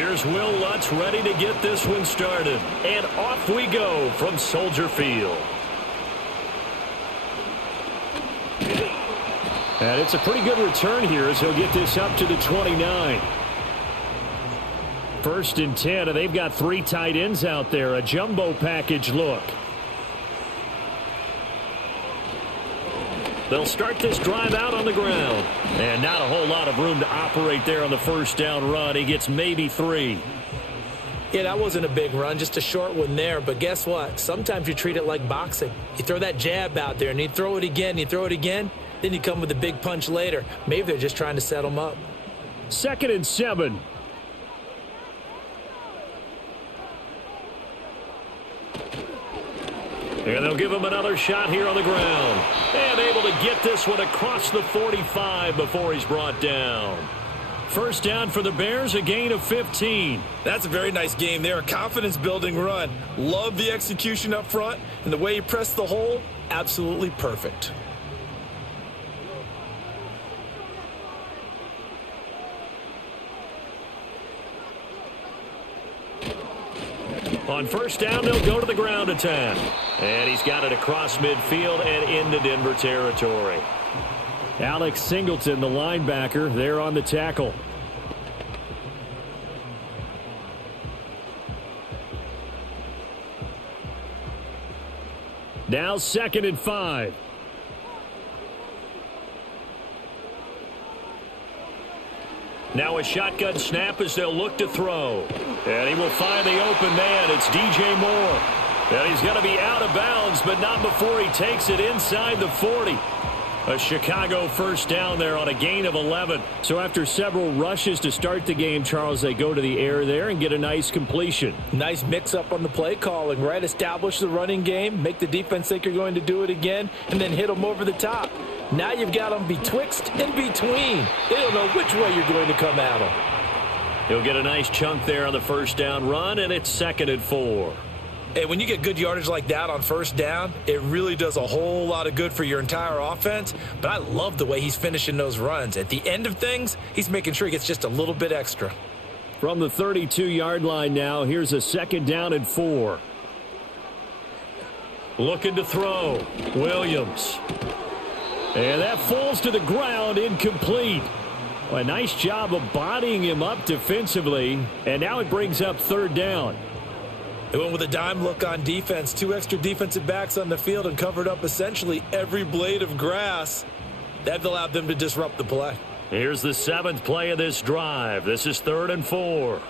Here's Will Lutz ready to get this one started. And off we go from Soldier Field. And it's a pretty good return here as he'll get this up to the 29. 1st and 10, and they've got 3 tight ends out there. A jumbo package look. They'll start this drive out on the ground. And not a whole lot of room to operate there on the 1st down run. He gets maybe 3. Yeah, that wasn't a big run, just a short one there. But guess what? Sometimes you treat it like boxing. You throw that jab out there, and you throw it again, you throw it again. Then you come with a big punch later. Maybe they're just trying to set him up. 2nd and 7. And they'll give him another shot here on the ground. And able to get this one across the 45 before he's brought down. 1st down for the Bears, a gain of 15. That's a very nice game there. A confidence-building run. Love the execution up front. And the way he pressed the hole, absolutely perfect. On 1st down, they'll go to the ground attack. And he's got it across midfield and into Denver territory. Alex Singleton, the linebacker, there on the tackle. Now 2nd and 5. Now a shotgun snap as they'll look to throw. And he will find the open man. It's DJ Moore. And he's going to be out of bounds, but not before he takes it inside the 40. A Chicago 1st down there on a gain of 11. So after several rushes to start the game, Charles, they go to the air there and get a nice completion. Nice mix-up on the play calling, right? Establish the running game, make the defense think you're going to do it again, and then hit them over the top. Now you've got them betwixt and between. They don't know which way you're going to come at them. He'll get a nice chunk there on the 1st down run, and it's 2nd and 4. Hey, when you get good yardage like that on 1st down, it really does a whole lot of good for your entire offense. But I love the way he's finishing those runs. At the end of things, he's making sure he gets just a little bit extra. From the 32-yard line now, here's a 2nd down and 4. Looking to throw. Williams. And that falls to the ground, incomplete. Well, a nice job of bodying him up defensively. And now it brings up 3rd down. They went with a dime look on defense. 2 extra defensive backs on the field and covered up essentially every blade of grass. That allowed them to disrupt the play. Here's the 7th play of this drive. This is 3rd and 4.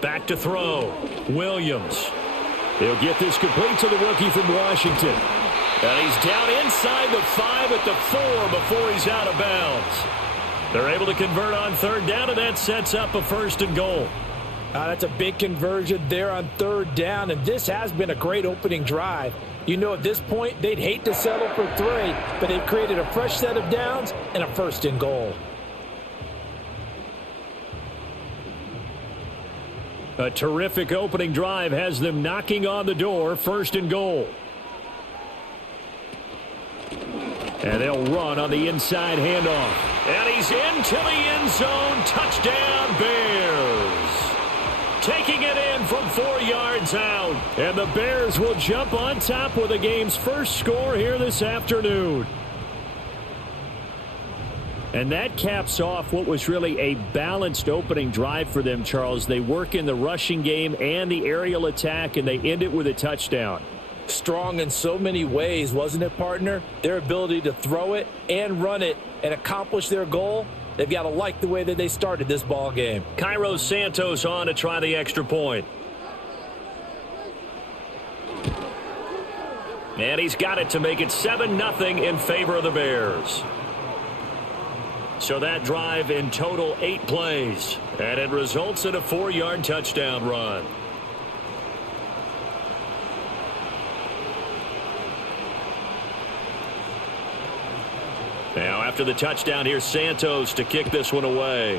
Back to throw. Williams. He'll get this complete to the rookie from Washington. And he's down inside the 5 at the 4 before he's out of bounds. They're able to convert on 3rd down, and that sets up a 1st and goal. That's a big conversion there on 3rd down, and this has been a great opening drive. You know, at this point, they'd hate to settle for 3, but they've created a fresh set of downs and a 1st and goal. A terrific opening drive has them knocking on the door. 1st and goal. And they'll run on the inside handoff. And he's into the end zone. Touchdown, Bears. Taking it in from 4 yards out. And the Bears will jump on top with the game's first score here this afternoon. And that caps off what was really a balanced opening drive for them, Charles. They work in the rushing game and the aerial attack, and they end it with a touchdown. Strong in so many ways, wasn't it, partner? Their ability to throw it and run it and accomplish their goal, they've got to like the way that they started this ball game. Cairo Santos on to try the extra point. And he's got it to make it 7-0 in favor of the Bears. So that drive in total 8 plays. And it results in a 4-yard touchdown run. Now after the touchdown, here's Santos to kick this one away.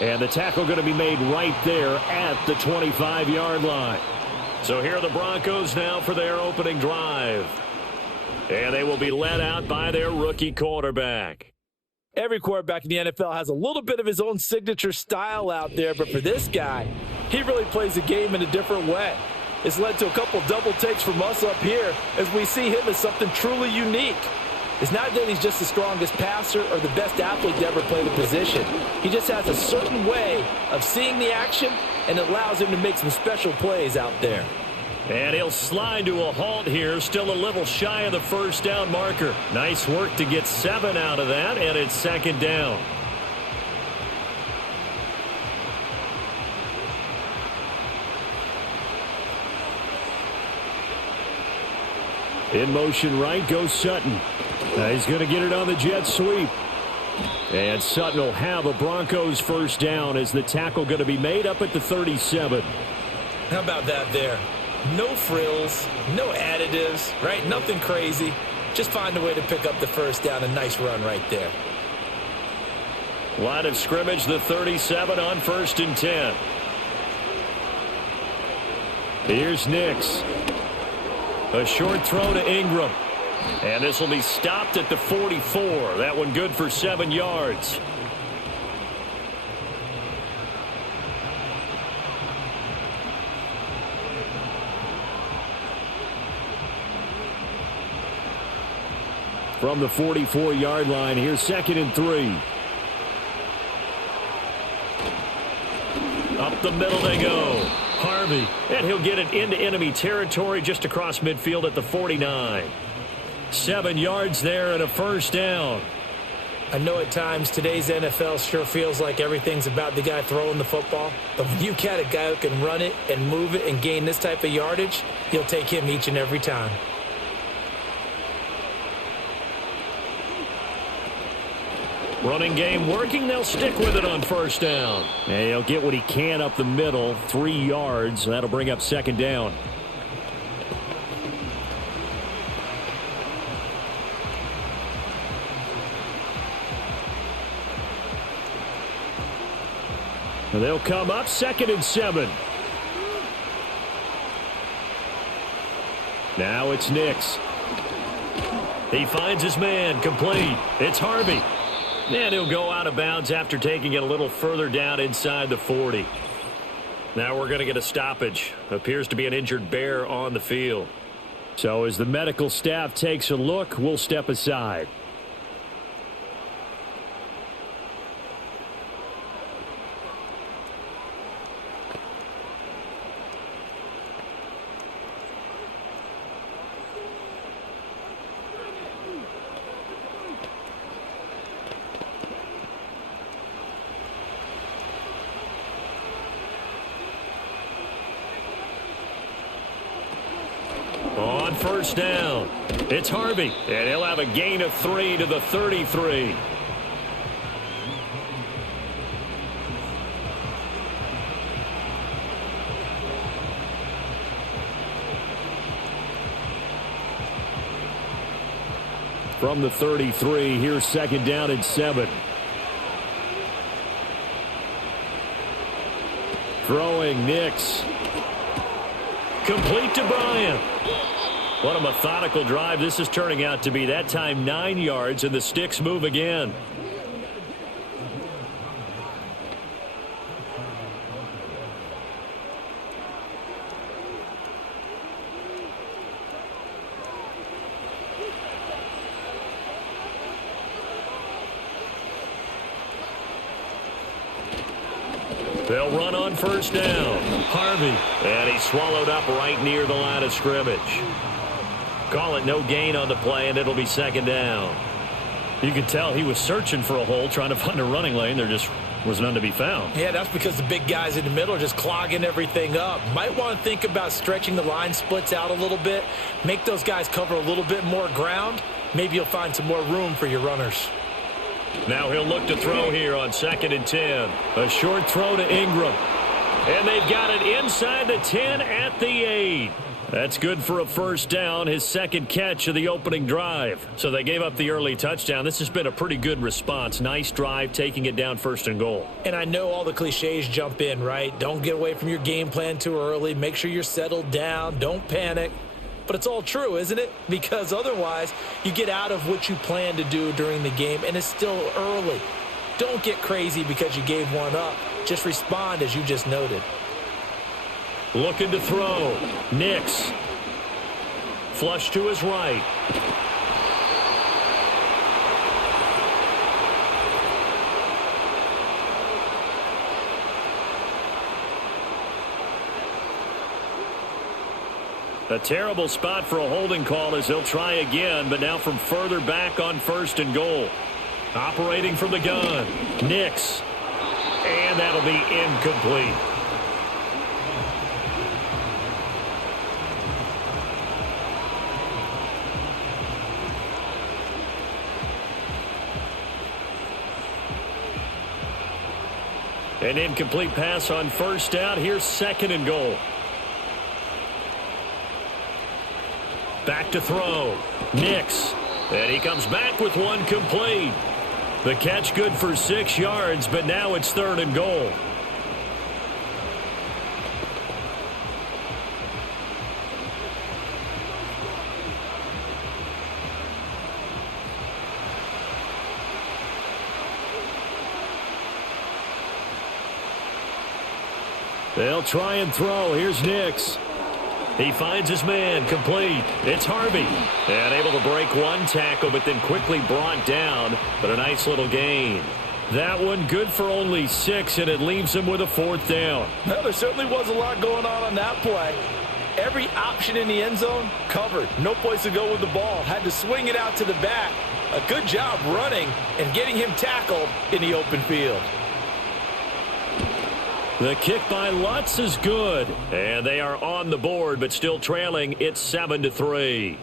And the tackle going to be made right there at the 25-yard line. So here are the Broncos now for their opening drive. And they will be led out by their rookie quarterback. Every quarterback in the NFL has a little bit of his own signature style out there, but for this guy, he really plays the game in a different way. It's led to a couple double takes from us up here as we see him as something truly unique. It's not that he's just the strongest passer or the best athlete to ever play the position. He just has a certain way of seeing the action, and it allows him to make some special plays out there. And he'll slide to a halt here, still a little shy of the first down marker. Nice work to get 7 out of that, and it's second down. In motion right goes Sutton. He's going to get it on the jet sweep. And Sutton will have a Broncos first down as the tackle going to be made up at the 37. How about that there? No frills, no additives, right? Nothing crazy. Just find a way to pick up the first down. A nice run right there. Line of scrimmage, the 37 on 1st and 10. Here's Nix. A short throw to Ingram. And this will be stopped at the 44. That one good for 7 yards. From the 44-yard line, here's 2nd and 3. Up the middle they go. Harvey. And he'll get it into enemy territory just across midfield at the 49. 7 yards there and a first down. I know at times today's NFL sure feels like everything's about the guy throwing the football. But when you got a guy who can run it and move it and gain this type of yardage, you'll take him each and every time. Running game working. They'll stick with it on first down. And he'll get what he can up the middle. 3 yards. That'll bring up second down. They'll come up 2nd and 7. Now it's Nix. He finds his man. Complete. It's Harvey. And he'll go out of bounds after taking it a little further down inside the 40. Now we're going to get a stoppage. Appears to be an injured bear on the field. So as the medical staff takes a look, we'll step aside. On first down, it's Harvey, and he'll have a gain of 3 to the 33. From the 33, here's 2nd down and 7. Throwing Nix. Complete to Bryant. What a methodical drive this is turning out to be. That time 9 yards, and the sticks move again. They'll run on first down. Harvey. And he's swallowed up right near the line of scrimmage. Call it no gain on the play, and it'll be 2nd down. You could tell he was searching for a hole, trying to find a running lane. There just was none to be found. Yeah, that's because the big guys in the middle are just clogging everything up. Might want to think about stretching the line splits out a little bit. Make those guys cover a little bit more ground. Maybe you'll find some more room for your runners. Now he'll look to throw here on 2nd and 10. A short throw to Ingram. And they've got it inside the 10 at the 8. That's good for a first down, his second catch of the opening drive. So they gave up the early touchdown. This has been a pretty good response. Nice drive, taking it down 1st and goal. And I know all the cliches jump in, right? Don't get away from your game plan too early. Make sure you're settled down. Don't panic. But it's all true, isn't it? Because otherwise, you get out of what you plan to do during the game, and it's still early. Don't get crazy because you gave one up. Just respond as you just noted. Looking to throw. Nix. Flush to his right. A terrible spot for a holding call as he'll try again, but now from further back on 1st and goal. Operating from the gun. Nix. And that'll be incomplete. An incomplete pass on 1st down. Here's 2nd and goal. Back to throw. Nix. And he comes back with one complete. The catch good for 6 yards, but now it's 3rd and goal. They'll try and throw. Here's Nix. He finds his man, complete. It's Harvey. And able to break one tackle, but then quickly brought down. But a nice little gain. That one good for only 6, and it leaves him with a 4th down. Well, there certainly was a lot going on that play. Every option in the end zone covered. No place to go with the ball. Had to swing it out to the back. A good job running and getting him tackled in the open field. The kick by Lutz is good. And they are on the board, but still trailing. It's 7-3.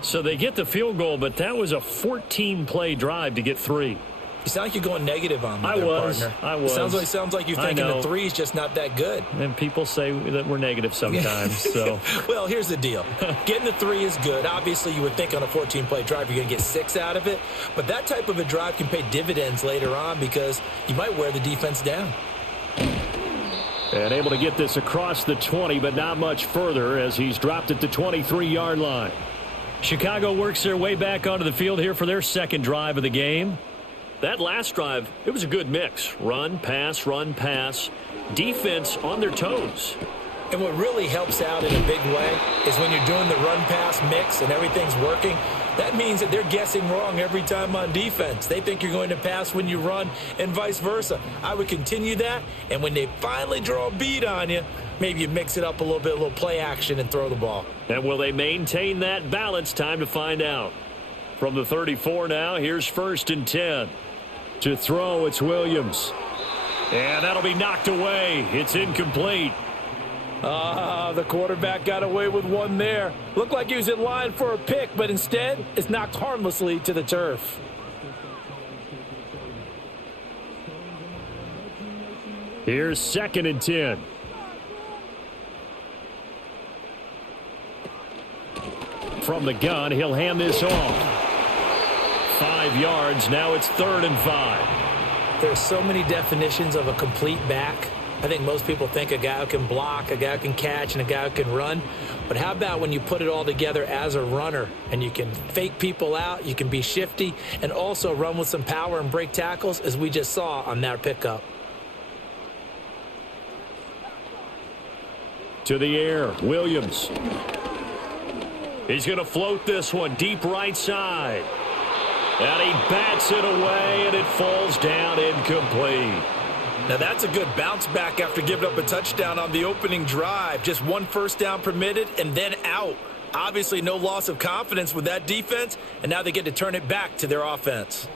So they get the field goal, but that was a 14-play drive to get 3. You sound like you're going negative on me, partner. I was. Sounds like you're thinking the 3 is just not that good. And people say that we're negative sometimes. So, well, here's the deal. Getting the 3 is good. Obviously, you would think on a 14-play drive you're going to get 6 out of it. But that type of a drive can pay dividends later on because you might wear the defense down. And able to get this across the 20, but not much further as he's dropped at the 23-yard line. Chicago works their way back onto the field here for their 2nd drive of the game. That last drive, it was a good mix. Run, pass, defense on their toes. And what really helps out in a big way is when you're doing the run-pass mix and everything's working, that means that they're guessing wrong every time on defense. They think you're going to pass when you run and vice versa. I would continue that, and when they finally draw a bead on you, maybe you mix it up a little play action and throw the ball. And will they maintain that balance? Time to find out. From the 34 now, here's 1st and 10. To throw, it's Williams. And that'll be knocked away. It's incomplete. The quarterback got away with one there. Looked like he was in line for a pick, but instead, it's knocked harmlessly to the turf. Here's 2nd and 10. From the gun, he'll hand this off. 5 yards. Now it's 3rd and 5. There's so many definitions of a complete back. I think most people think a guy who can block, a guy who can catch, and a guy who can run. But how about when you put it all together as a runner and you can fake people out, you can be shifty, and also run with some power and break tackles, as we just saw on that pickup. To the air, Williams. He's going to float this one deep right side. And he bats it away, and it falls down incomplete. Now that's a good bounce back after giving up a touchdown on the opening drive. Just 1 first down permitted and then out. Obviously no loss of confidence with that defense, and now they get to turn it back to their offense.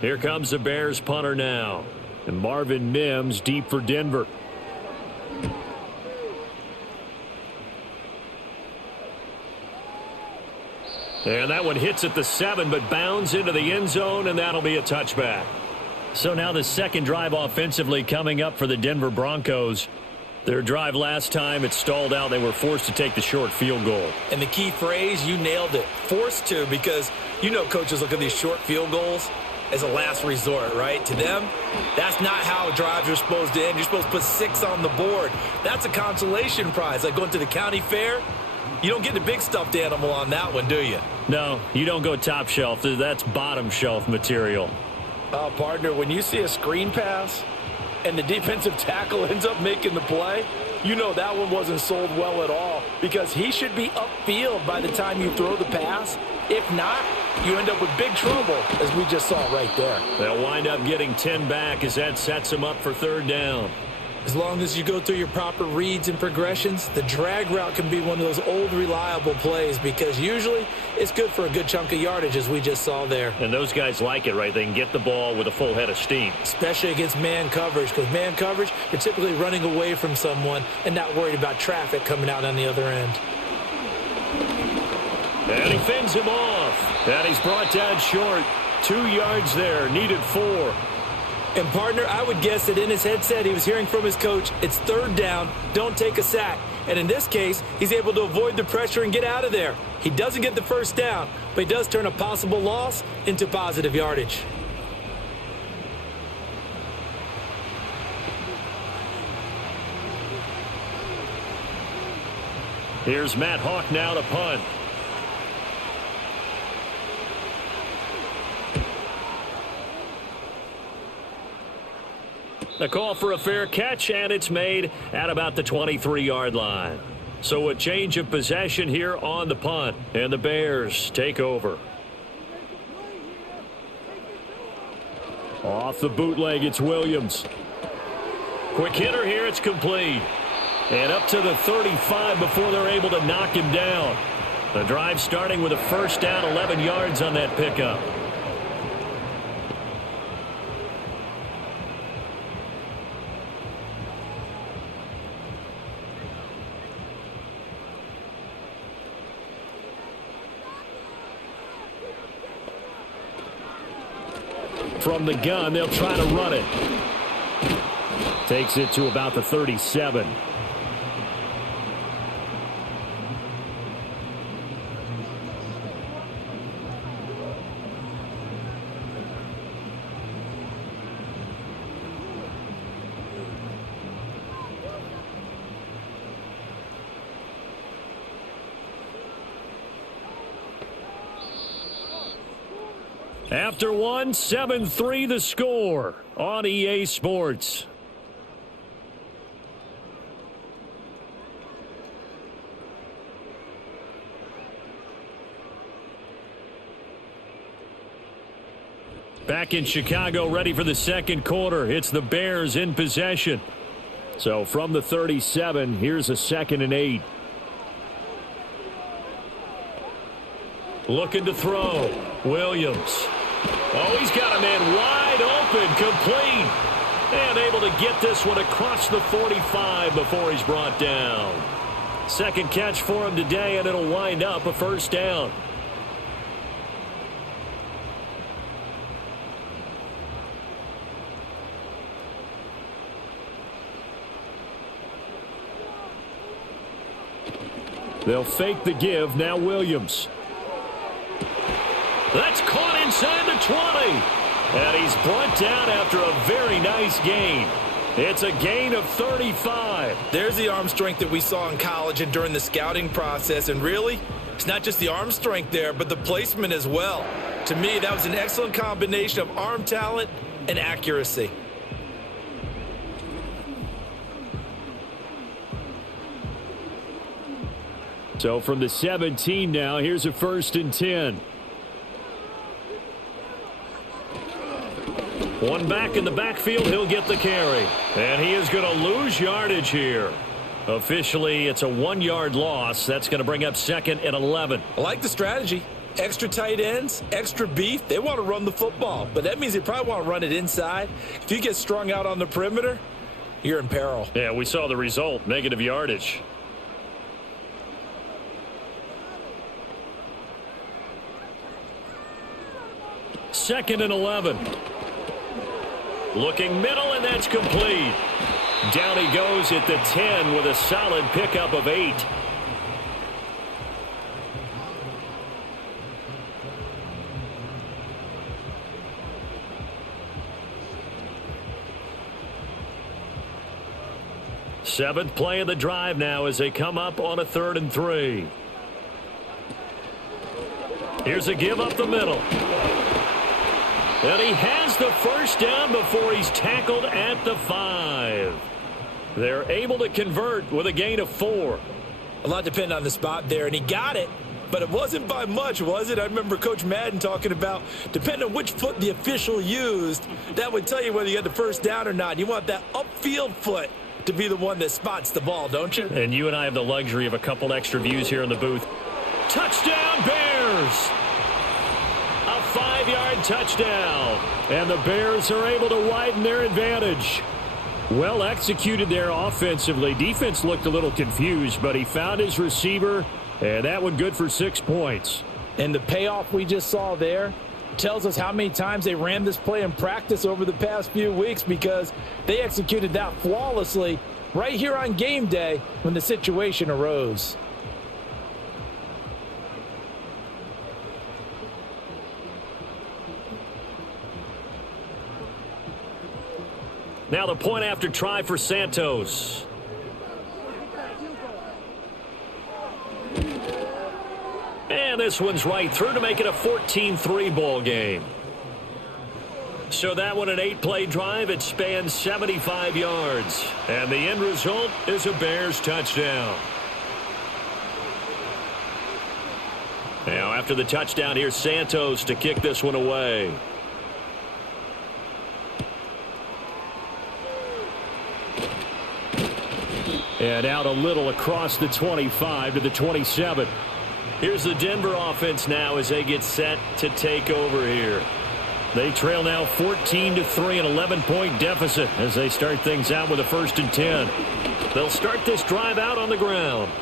Here comes the Bears punter now. And Marvin Mims deep for Denver. And that one hits at the 7, but bounds into the end zone, and that'll be a touchback. So now the 2nd drive offensively coming up for the Denver Broncos. Their drive last time, it stalled out. They were forced to take the short field goal. And the key phrase, you nailed it. Forced to, because you know coaches look at these short field goals as a last resort, right? To them, that's not how drives are supposed to end. You're supposed to put 6 on the board. That's a consolation prize, like going to the county fair. You don't get the big stuffed animal on that one, do you? No, you don't go top shelf. That's bottom shelf material. Partner, when you see a screen pass and the defensive tackle ends up making the play, you know that one wasn't sold well at all, because he should be upfield by the time you throw the pass. If not, you end up with big trouble, as we just saw right there. They'll wind up getting 10 back as that sets them up for third down. As long as you go through your proper reads and progressions, the drag route can be one of those old reliable plays, because usually it's good for a good chunk of yardage, as we just saw there. And those guys like it, right? They can get the ball with a full head of steam. Especially against man coverage, because man coverage, you're typically running away from someone and not worried about traffic coming out on the other end. And he fends him off. And he's brought down short. 2 yards there, needed 4. And, partner, I would guess that in his headset he was hearing from his coach, it's third down, don't take a sack. And in this case, he's able to avoid the pressure and get out of there. He doesn't get the first down, but he does turn a possible loss into positive yardage. Here's Matt Hawk now to punt. A call for a fair catch, and it's made at about the 23-yard line. So a change of possession here on the punt, and the Bears take over. Off the bootleg, it's Williams. Quick hitter here, it's complete. And up to the 35 before they're able to knock him down. The drive starting with a first down, 11 yards on that pickup. From the gun, they'll try to run it. Takes it to about the 37. After one, 7-3 the score on EA Sports. Back in Chicago, ready for the second quarter. It's the Bears in possession. So from the 37, here's a 2nd and 8. Looking to throw. Williams. Oh, he's got a man wide open, complete. And able to get this one across the 45 before he's brought down. Second catch for him today, and it'll wind up a first down. They'll fake the give. Now Williams. That's caught inside the 20. And he's brought down after a very nice gain. It's a gain of 35. There's the arm strength that we saw in college and during the scouting process. And really, it's not just the arm strength there, but the placement as well. To me, that was an excellent combination of arm talent and accuracy. So from the 17 now, here's a 1st and 10. One back in the backfield, he'll get the carry. And he is going to lose yardage here. Officially, it's a 1-yard loss. That's going to bring up 2nd and 11. I like the strategy. Extra tight ends, extra beef. They want to run the football, but that means they probably want to run it inside. If you get strung out on the perimeter, you're in peril. Yeah, we saw the result, negative yardage. Second and 11. Looking middle, and that's complete. Down he goes at the 10 with a solid pickup of 8. Seventh play of the drive now as they come up on a 3rd and 3. Here's a give up the middle. And he has the first down before he's tackled at the 5. They're able to convert with a gain of 4. A lot depended on the spot there, and he got it. But it wasn't by much, was it? I remember Coach Madden talking about, depending on which foot the official used, that would tell you whether you had the first down or not. You want that upfield foot to be the one that spots the ball, don't you? And you and I have the luxury of a couple extra views here in the booth. Touchdown, Bears! A 5-yard touchdown. And the Bears are able to widen their advantage. Well executed there offensively. Defense looked a little confused, but he found his receiver, and that one good for 6 points. And the payoff we just saw there tells us how many times they ran this play in practice over the past few weeks, because they executed that flawlessly right here on game day when the situation arose. Now the point after try for Santos. And this one's right through to make it a 14-3 ball game. So that one, an 8-play drive. It spans 75 yards. And the end result is a Bears touchdown. Now after the touchdown, here's Santos to kick this one away. And out a little across the 25 to the 27. Here's the Denver offense now as they get set to take over here. They trail now 14-3, an 11-point deficit as they start things out with a 1st and 10. They'll start this drive out on the ground.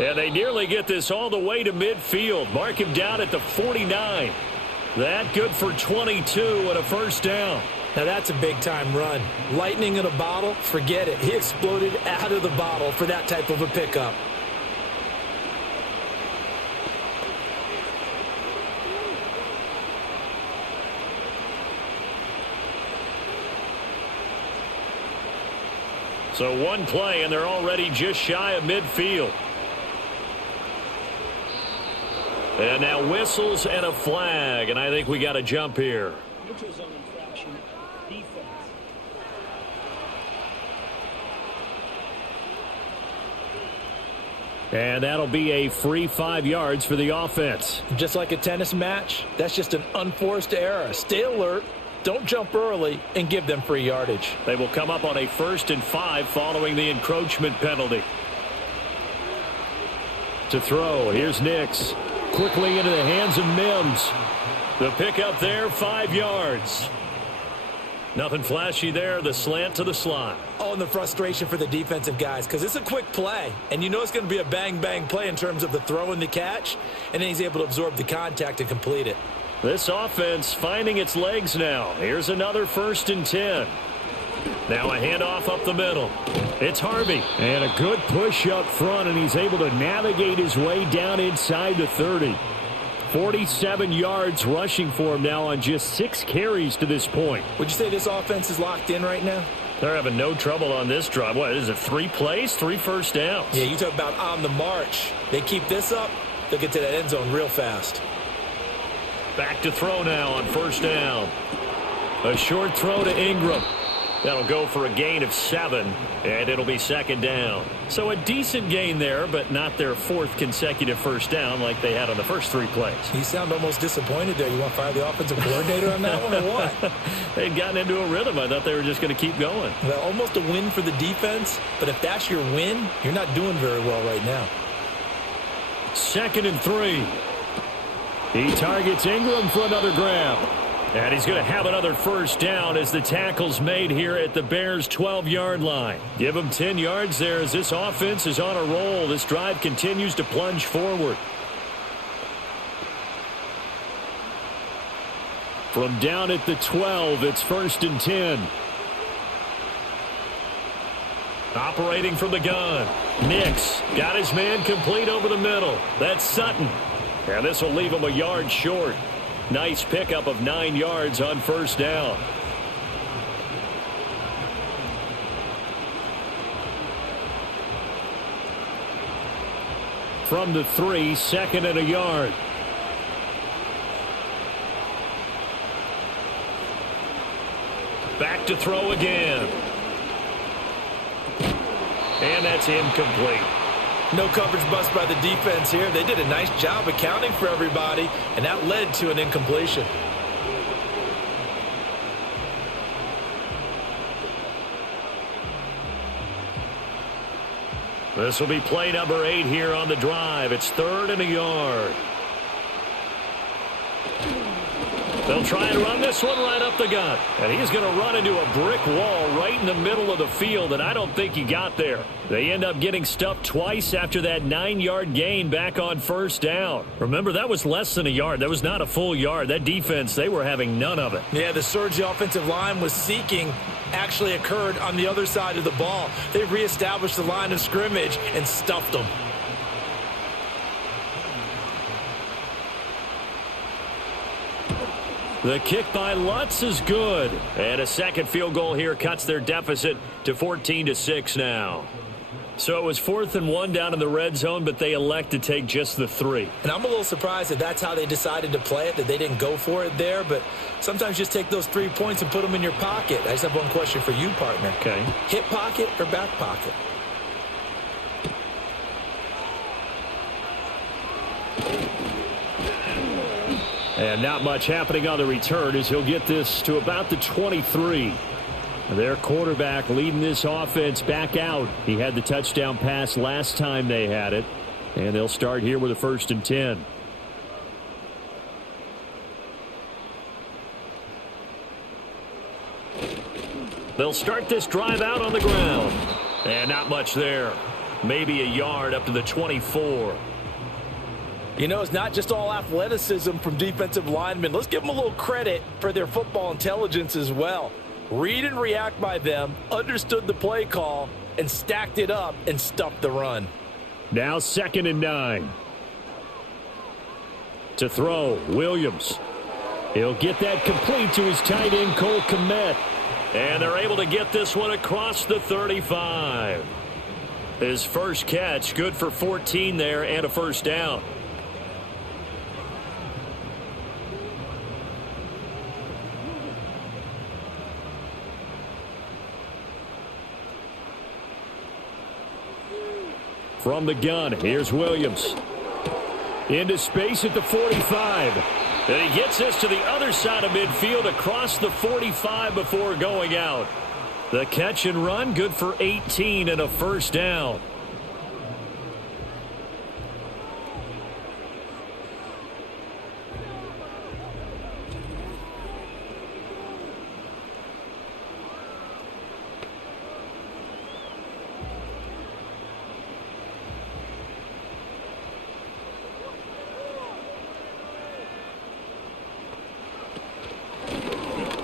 And they nearly get this all the way to midfield. Mark him down at the 49. That good for 22 and a 1st down. Now that's a big-time run. Lightning in a bottle, forget it. He exploded out of the bottle for that type of a pickup. So one play, and they're already just shy of midfield. And now whistles and a flag, and I think we got a jump here. And that'll be a free 5 yards for the offense. Just like a tennis match, that's just an unforced error. Stay alert, don't jump early, and give them free yardage. They will come up on a 1st and 5 following the encroachment penalty. To throw, here's Nix. Quickly into the hands of Mims. The pickup there, 5 yards. Nothing flashy there, the slant to the slot. Oh, and the frustration for the defensive guys, because it's a quick play, and you know it's going to be a bang-bang play in terms of the throw and the catch, and then he's able to absorb the contact and complete it. This offense finding its legs now. Here's another 1st and 10. Now a handoff up the middle. It's Harvey. And a good push up front, and he's able to navigate his way down inside the 30. 47 yards rushing for him now on just 6 carries to this point. Would you say this offense is locked in right now? They're having no trouble on this drive. What is it, 3 plays, 3 first downs? Yeah, you talk about on the march. They keep this up, they'll get to that end zone real fast. Back to throw now on 1st down. A short throw to Ingram. That'll go for a gain of 7, and it'll be 2nd down. So a decent gain there, but not their 4th consecutive 1st down like they had on the first 3 plays. You sound almost disappointed there. You want to fire the offensive coordinator on that one or what? They'd gotten into a rhythm. I thought they were just going to keep going. Well, almost a win for the defense, but if that's your win, you're not doing very well right now. 2nd and 3. He targets Ingram for another grab. And he's going to have another 1st down as the tackle's made here at the Bears' 12-yard line. Give him 10 yards there as this offense is on a roll. This drive continues to plunge forward. From down at the 12, it's 1st and 10. Operating from the gun. Nix got his man complete over the middle. That's Sutton. And this will leave him a yard short. Nice pickup of 9 yards on 1st down. From the 3, 2nd and a yard. Back to throw again. And that's incomplete. No coverage bust by the defense here. They did a nice job accounting for everybody, and that led to an incompletion. This will be play number 8 here on the drive. It's 3rd and a yard. They'll try and run this one right up the gut. And he's going to run into a brick wall right in the middle of the field, and I don't think he got there. They end up getting stuffed twice after that 9-yard gain back on 1st down. Remember, that was less than a yard. That was not a full yard. That defense, they were having none of it. Yeah, the surge the offensive line was seeking actually occurred on the other side of the ball. They reestablished the line of scrimmage and stuffed them. The kick by Lutz is good. And a second field goal here cuts their deficit to 14-6 now. So it was 4th and 1 down in the red zone, but they elect to take just the 3. And I'm a little surprised that that's how they decided to play it, that they didn't go for it there. But sometimes just take those 3 points and put them in your pocket. I just have one question for you, partner. Okay. Hip pocket or back pocket? And not much happening on the return as he'll get this to about the 23. Their quarterback leading this offense back out. He had the touchdown pass last time they had it. And they'll start here with a 1st and 10. They'll start this drive out on the ground. And not much there. Maybe a yard up to the 24. You know, it's not just all athleticism from defensive linemen. Let's give them a little credit for their football intelligence as well. Read and react by them, understood the play call, and stacked it up and stuffed the run. Now 2nd and 9. To throw, Williams. He'll get that complete to his tight end, Cole Kmet. And they're able to get this one across the 35. His first catch, good for 14 there and a 1st down. From the gun, here's Williams. Into space at the 45. And he gets this to the other side of midfield across the 45 before going out. The catch and run, good for 18 and a 1st down.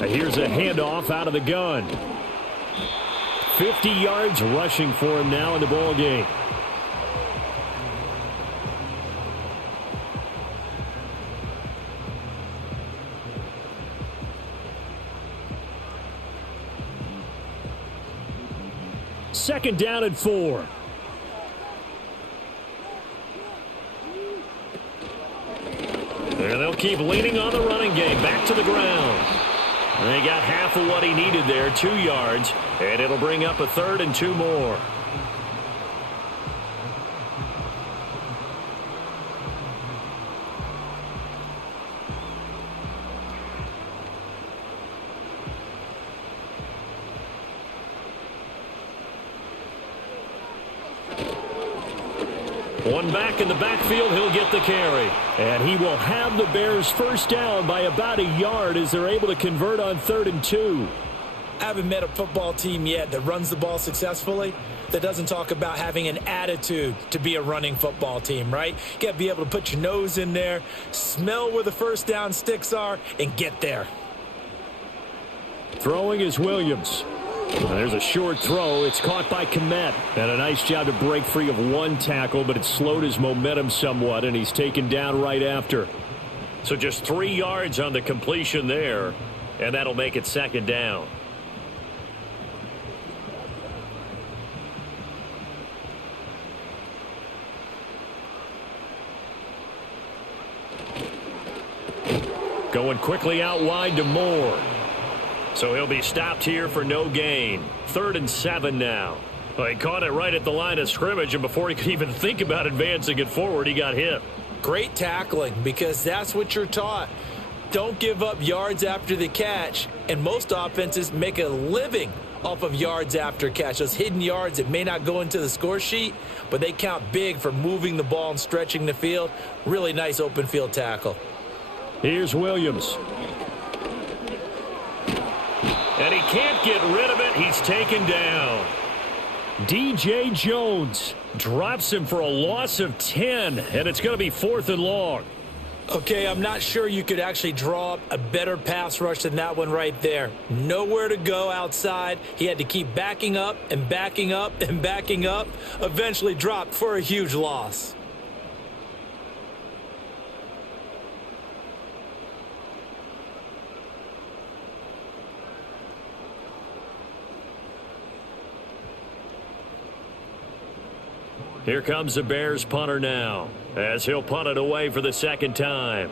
Here's a handoff out of the gun. 50 yards rushing for him now in the ball game. Second down and 4. And they'll keep leaning on the running game. Back to the ground. They got half of what he needed there, 2 yards, and it'll bring up a 3rd and 2 more. One back in the backfield, he'll get the carry. And he will have the Bears 1st down by about a yard as they're able to convert on 3rd and 2. I haven't met a football team yet that runs the ball successfully that doesn't talk about having an attitude to be a running football team, right? You got to be able to put your nose in there, smell where the 1st down sticks are, and get there. Throwing is Williams. There's a short throw. It's caught by Kmet. And a nice job to break free of one tackle, but it slowed his momentum somewhat, and he's taken down right after. So just 3 yards on the completion there, and that'll make it 2nd down. Going quickly out wide to Moore. So he'll be stopped here for no gain. 3rd and 7 now. Well, he caught it right at the line of scrimmage, and before he could even think about advancing it forward, he got hit. Great tackling, because that's what you're taught. Don't give up yards after the catch, and most offenses make a living off of yards after catch. Those hidden yards that may not go into the score sheet, but they count big for moving the ball and stretching the field. Really nice open field tackle. Here's Williams. And he can't get rid of it. He's taken down. DJ Jones drops him for a loss of 10, and it's going to be 4th and long. Okay, I'm not sure you could actually draw up a better pass rush than that one right there. Nowhere to go outside. He had to keep backing up and backing up and backing up. Eventually dropped for a huge loss. Here comes the Bears punter now, as he'll punt it away for the 2nd time.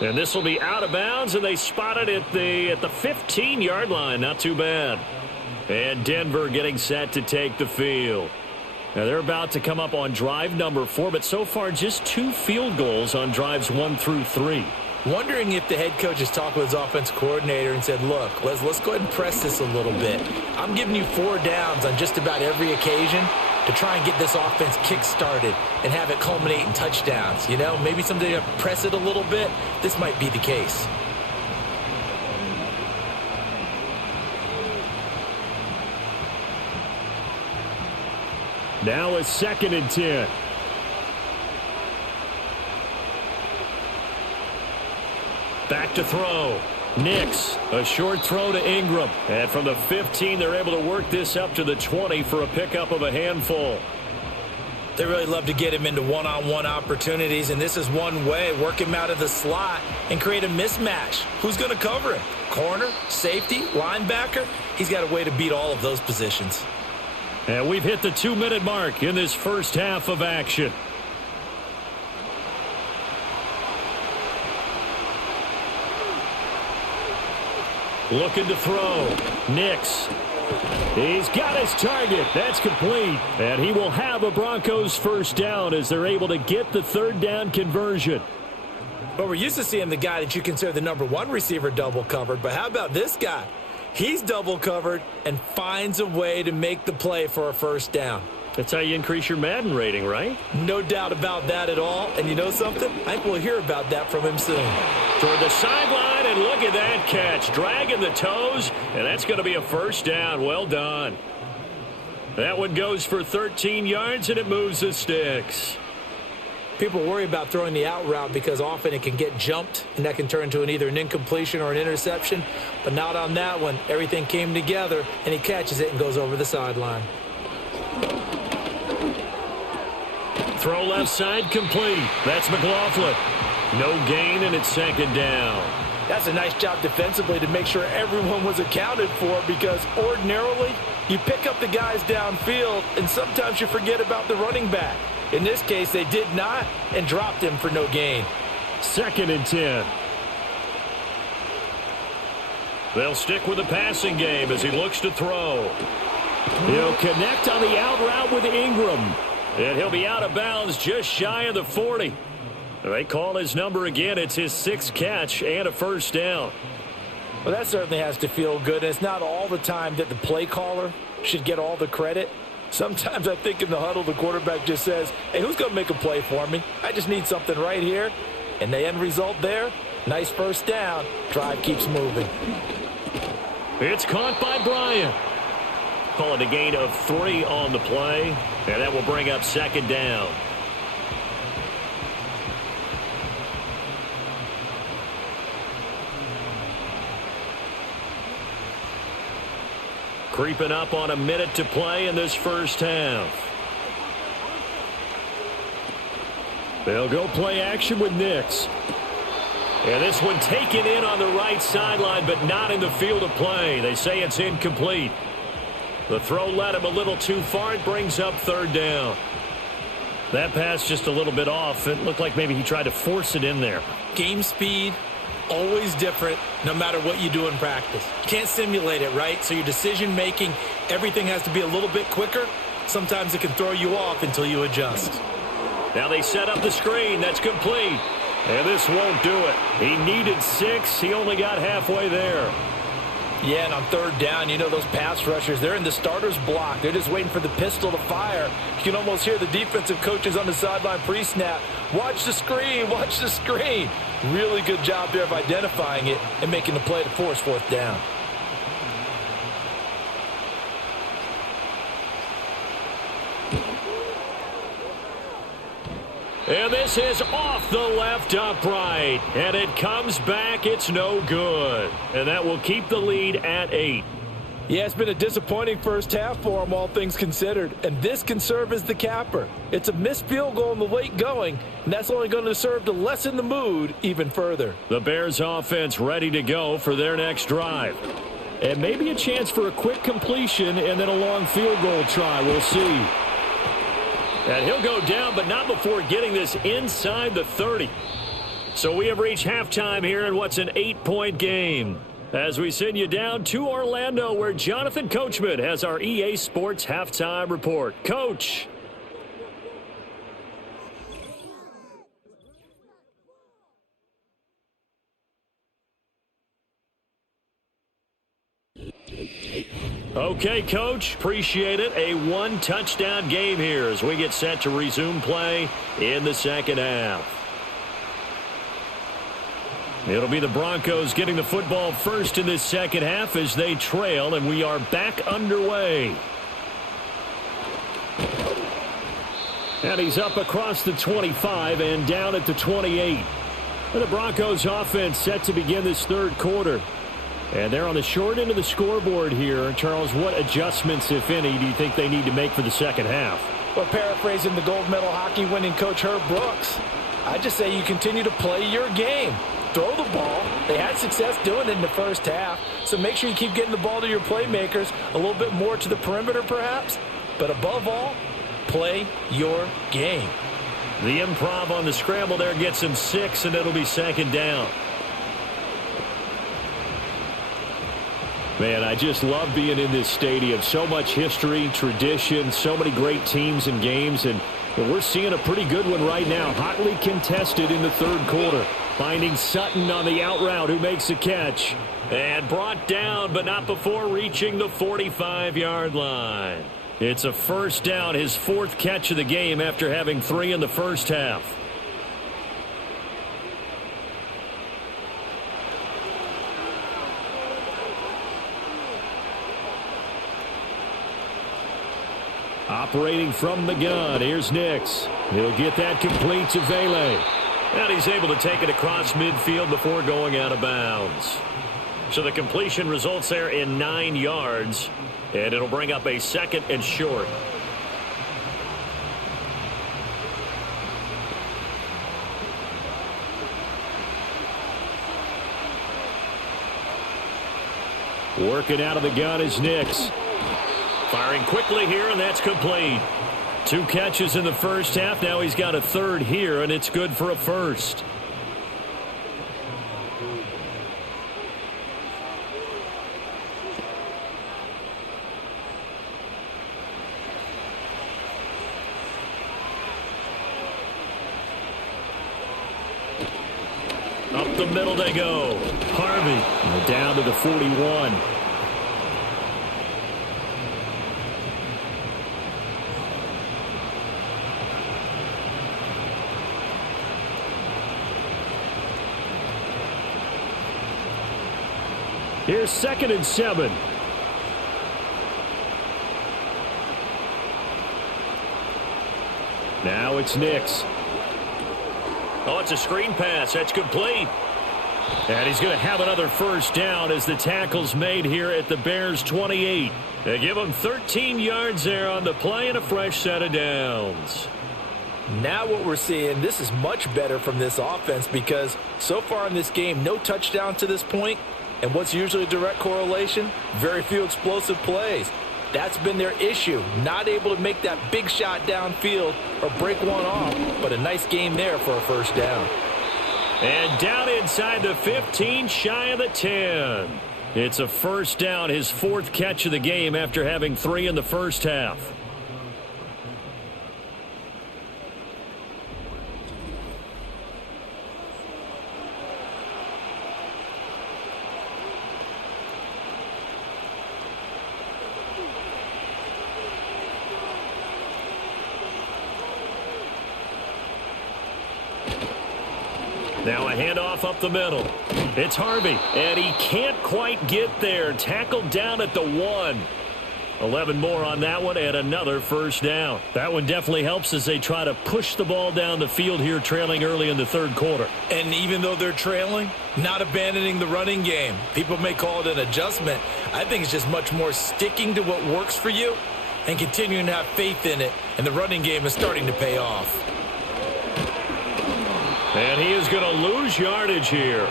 And this will be out of bounds, and they spot it at the 15-yard line. Not too bad. And Denver getting set to take the field. Now they're about to come up on drive number 4, but so far just 2 field goals on drives 1 through 3. Wondering if the head coach has talked with his offense coordinator and said, look, let's go ahead and press this a little bit. I'm giving you 4 downs on just about every occasion to try and get this offense kick-started and have it culminate in touchdowns. You know, maybe someday you press it a little bit. This might be the case. Now a 2nd and 10. Back to throw. Nix, a short throw to Ingram. And from the 15, they're able to work this up to the 20 for a pickup of a handful. They really love to get him into one-on-one opportunities, and this is one way. Work him out of the slot and create a mismatch. Who's going to cover him? Corner, safety, linebacker? He's got a way to beat all of those positions. And we've hit the 2-minute mark in this first half of action. Looking to throw. Nix. He's got his target. That's complete. And he will have a Broncos first down as they're able to get the 3rd down conversion. But we're used to seeing the guy that you consider the number 1 receiver double covered. But how about this guy? He's double covered and finds a way to make the play for a first down. That's how you increase your Madden rating, right? No doubt about that at all. And you know something? I think we'll hear about that from him soon. Toward the sideline, and look at that catch. Dragging the toes, and that's going to be a first down. Well done. That one goes for 13 yards, and it moves the sticks. People worry about throwing the out route because often it can get jumped, and that can turn into either an incompletion or an interception. But not on that one. Everything came together, and he catches it and goes over the sideline. Throw left side complete. That's McLaughlin. No gain, and it's 2nd down. That's a nice job defensively to make sure everyone was accounted for, because ordinarily you pick up the guys downfield and sometimes you forget about the running back. In this case, they did not and dropped him for no gain. 2nd and 10. They'll stick with the passing game as he looks to throw. He'll connect on the out route with Ingram. And he'll be out of bounds just shy of the 40. They call his number again. It's his 6th catch and a first down. Well, that certainly has to feel good. It's not all the time that the play caller should get all the credit. Sometimes I think in the huddle, the quarterback just says, hey, who's going to make a play for me? I just need something right here. And the end result there, nice first down. Drive keeps moving. It's caught by Bryant. Call it a gain of 3 on the play, and that will bring up 2nd down. Creeping up on a minute to play in this first half. They'll go play action with Nix. And this one taken in on the right sideline, but not in the field of play. They say it's incomplete. The throw led him a little too far. It brings up 3rd down. That pass just a little bit off. It looked like maybe he tried to force it in there. Game speed, always different, no matter what you do in practice. You can't simulate it, right? So your decision-making, everything has to be a little bit quicker. Sometimes it can throw you off until you adjust. Now they set up the screen. That's complete. And this won't do it. He needed 6. He only got halfway there. Yeah, and on third down, you know those pass rushers, they're in the starter's block. They're just waiting for the pistol to fire. You can almost hear the defensive coaches on the sideline pre-snap. Watch the screen, watch the screen. Really good job there of identifying it and making the play to force fourth down. And this is off the left upright. And it comes back. It's no good. And that will keep the lead at 8. Yeah, it's been a disappointing first half for them, all things considered. And this can serve as the capper. It's a missed field goal in the late going, and that's only going to serve to lessen the mood even further. The Bears offense ready to go for their next drive. And maybe a chance for a quick completion and then a long field goal try. We'll see. And he'll go down, but not before getting this inside the 30. So we have reached halftime here in what's an 8-point game. As we send you down to Orlando, where Jonathan Coachman has our EA Sports Halftime Report. Coach. Okay, Coach, appreciate it. A one-touchdown game here as we get set to resume play in the second half. It'll be the Broncos getting the football first in this second half as they trail, and we are back underway. And he's up across the 25 and down at the 28. And the Broncos offense set to begin this third quarter. And they're on the short end of the scoreboard here. Charles, what adjustments, if any, do you think they need to make for the second half? Well, paraphrasing the gold medal hockey winning coach Herb Brooks, I just say you continue to play your game. Throw the ball. They had success doing it in the first half, so make sure you keep getting the ball to your playmakers, a little bit more to the perimeter perhaps, but above all, play your game. The improv on the scramble there gets him 6, and it'll be second down. Man, I just love being in this stadium. So much history, tradition, so many great teams and games, and we're seeing a pretty good one right now. Hotly contested in the third quarter. Finding Sutton on the out route, who makes a catch. And brought down, but not before reaching the 45-yard line. It's a first down, his 4th catch of the game after having 3 in the first half. Operating from the gun, here's Nix. He'll get that complete to Vele. And he's able to take it across midfield before going out of bounds. So the completion results there in 9 yards. And it'll bring up a 2nd and short. Working out of the gun is Nix. Firing quickly here, and that's complete. 2 catches in the first half. Now he's got a 3rd here, and it's good for a 1st. Up the middle they go. Harvey down to the 41. Here's 2nd and 7. Now it's Nix. Oh, it's a screen pass. That's complete. And he's going to have another first down as the tackle's made here at the Bears' 28. They give him 13 yards there on the play and a fresh set of downs. Now what we're seeing, this is much better from this offense because so far in this game, no touchdowns to this point. And what's usually a direct correlation? Very few explosive plays. That's been their issue, not able to make that big shot downfield or break one off, but a nice game there for a first down. And down inside the 15, shy of the 10. It's a first down, his fourth catch of the game after having 3 in the first half. Now a handoff up the middle. It's Harvey, and he can't quite get there. Tackled down at the 1. 11 more on that one, and another first down. That one definitely helps as they try to push the ball down the field here, trailing early in the third quarter. And even though they're trailing, not abandoning the running game. People may call it an adjustment. I think it's just much more sticking to what works for you and continuing to have faith in it, and the running game is starting to pay off. And he is going to lose yardage here.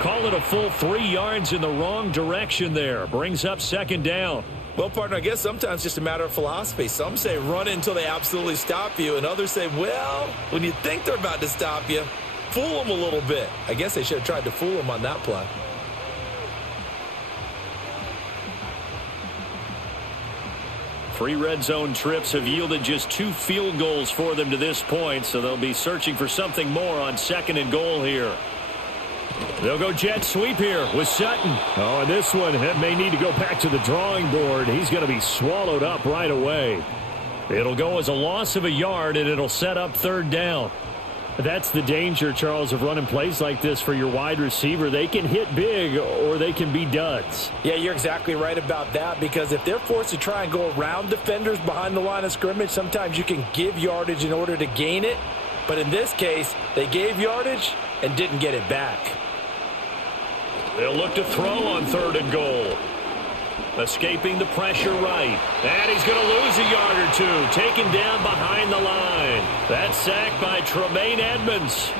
Call it a full 3 yards in the wrong direction there. Brings up second down. Well, partner, I guess sometimes it's just a matter of philosophy. Some say run it until they absolutely stop you, and others say, well, when you think they're about to stop you, fool them a little bit. I guess they should have tried to fool them on that play. Three red zone trips have yielded just 2 field goals for them to this point, so they'll be searching for something more on second and goal here. They'll go jet sweep here with Sutton. Oh, and this one may need to go back to the drawing board. He's going to be swallowed up right away. It'll go as a loss of a yard, and it'll set up third down. That's the danger, Charles, of running plays like this for your wide receiver. They can hit big or they can be duds. Yeah, you're exactly right about that, because if they're forced to try and go around defenders behind the line of scrimmage, sometimes you can give yardage in order to gain it. But in this case, they gave yardage and didn't get it back. They'll look to throw on third and goal. Escaping the pressure right. And he's going to lose a yard or 2. Taken down behind the line. That's sacked by Tremaine Edmonds.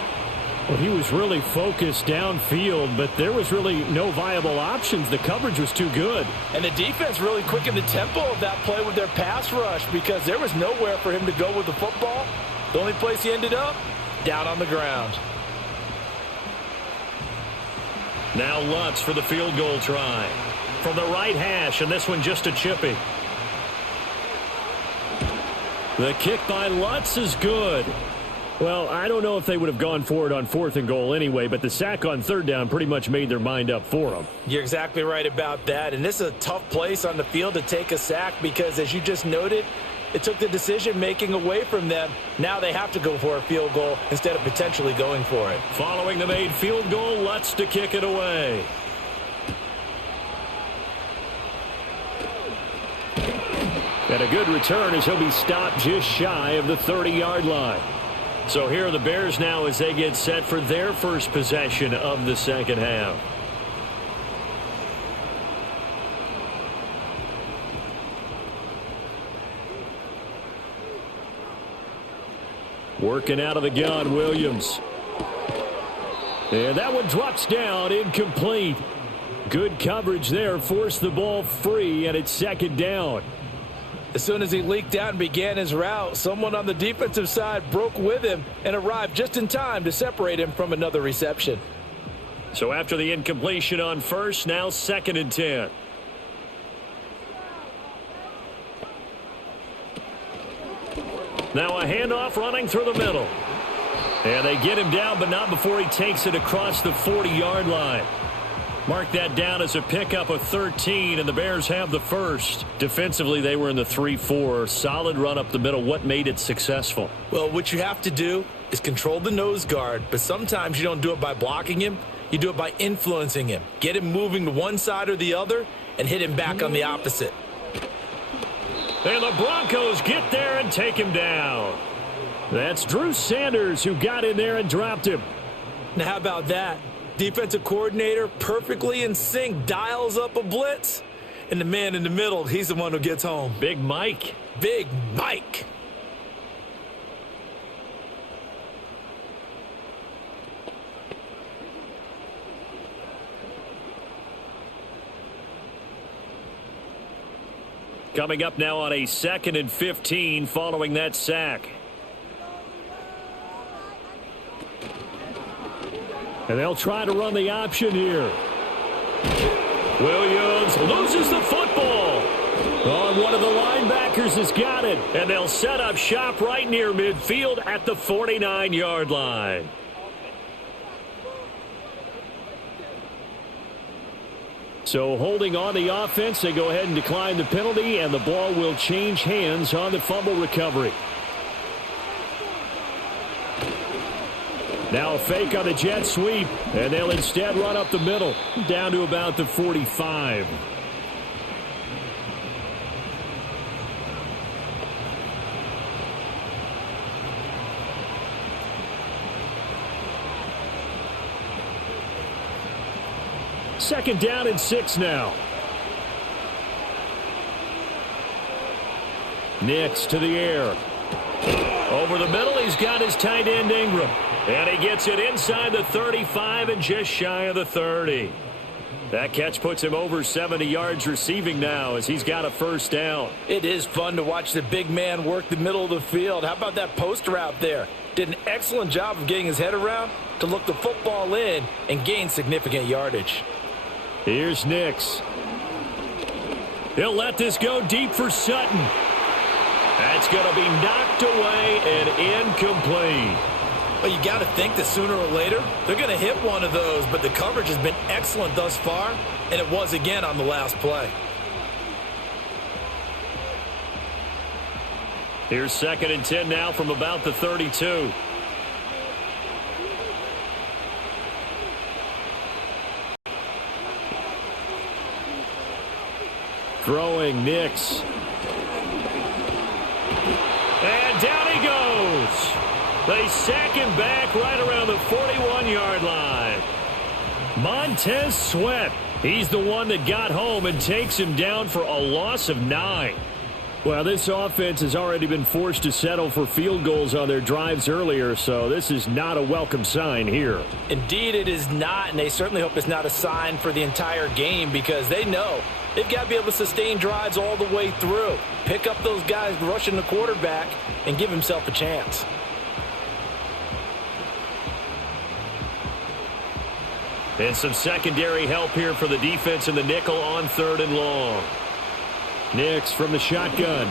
Well, he was really focused downfield, but there was really no viable options. The coverage was too good. And the defense really quickened the tempo of that play with their pass rush, because there was nowhere for him to go with the football. The only place he ended up, down on the ground. Now Lutz for the field goal try. From the right hash, and this one just a chippy. The kick by Lutz is good. Well, I don't know if they would have gone for it on fourth and goal anyway, but the sack on third down pretty much made their mind up for them. You're exactly right about that, and this is a tough place on the field to take a sack because, as you just noted, it took the decision-making away from them. Now they have to go for a field goal instead of potentially going for it. Following the made field goal, Lutz to kick it away. And a good return as he'll be stopped just shy of the 30-yard line. So here are the Bears now as they get set for their first possession of the second half. Working out of the gun, Williams. And that one drops down, incomplete. Good coverage there, forced the ball free, and it's second down. As soon as he leaked out and began his route, someone on the defensive side broke with him and arrived just in time to separate him from another reception. So after the incompletion on first, now second and 10. Now a handoff running through the middle. And they get him down, but not before he takes it across the 40-yard line. Mark that down as a pickup of 13, and the Bears have the first. Defensively, they were in the 3-4. Solid run up the middle. What made it successful? Well, what you have to do is control the nose guard, but sometimes you don't do it by blocking him. You do it by influencing him. Get him moving to one side or the other and hit him back on the opposite. And the Broncos get there and take him down. That's Drew Sanders who got in there and dropped him. Now, how about that? Defensive coordinator perfectly in sync, dials up a blitz, and the man in the middle, he's the one who gets home. Big Mike. Big Mike. Coming up now on a 2nd and 15 following that sack. And they'll try to run the option here. Williams loses the football. Oh, one of the linebackers has got it. And they'll set up shop right near midfield at the 49-yard line. So holding on the offense, they go ahead and decline the penalty, and the ball will change hands on the fumble recovery. Now a fake on the jet sweep, and they'll instead run up the middle, down to about the 45. Second down and 6 now. Nix to the air. Over the middle, he's got his tight end Ingram. And he gets it inside the 35 and just shy of the 30. That catch puts him over 70 yards receiving now as he's got a first down. It is fun to watch the big man work the middle of the field. How about that post route there? Did an excellent job of getting his head around to look the football in and gain significant yardage. Here's Nix. He'll let this go deep for Sutton. That's going to be knocked away and incomplete. Well, you got to think that sooner or later they're going to hit one of those, but the coverage has been excellent thus far, and it was again on the last play. Here's 2nd and 10 now from about the 32. Throwing Nix. And down he goes. They sack him back right around the 41-yard line. Montez Sweat. He's the one that got home and takes him down for a loss of 9. Well, this offense has already been forced to settle for field goals on their drives earlier, so this is not a welcome sign here. Indeed, it is not, and they certainly hope it's not a sign for the entire game because they know they've got to be able to sustain drives all the way through. Pick up those guys rushing the quarterback and give himself a chance. And some secondary help here for the defense in the nickel on 3rd and long. Nix from the shotgun.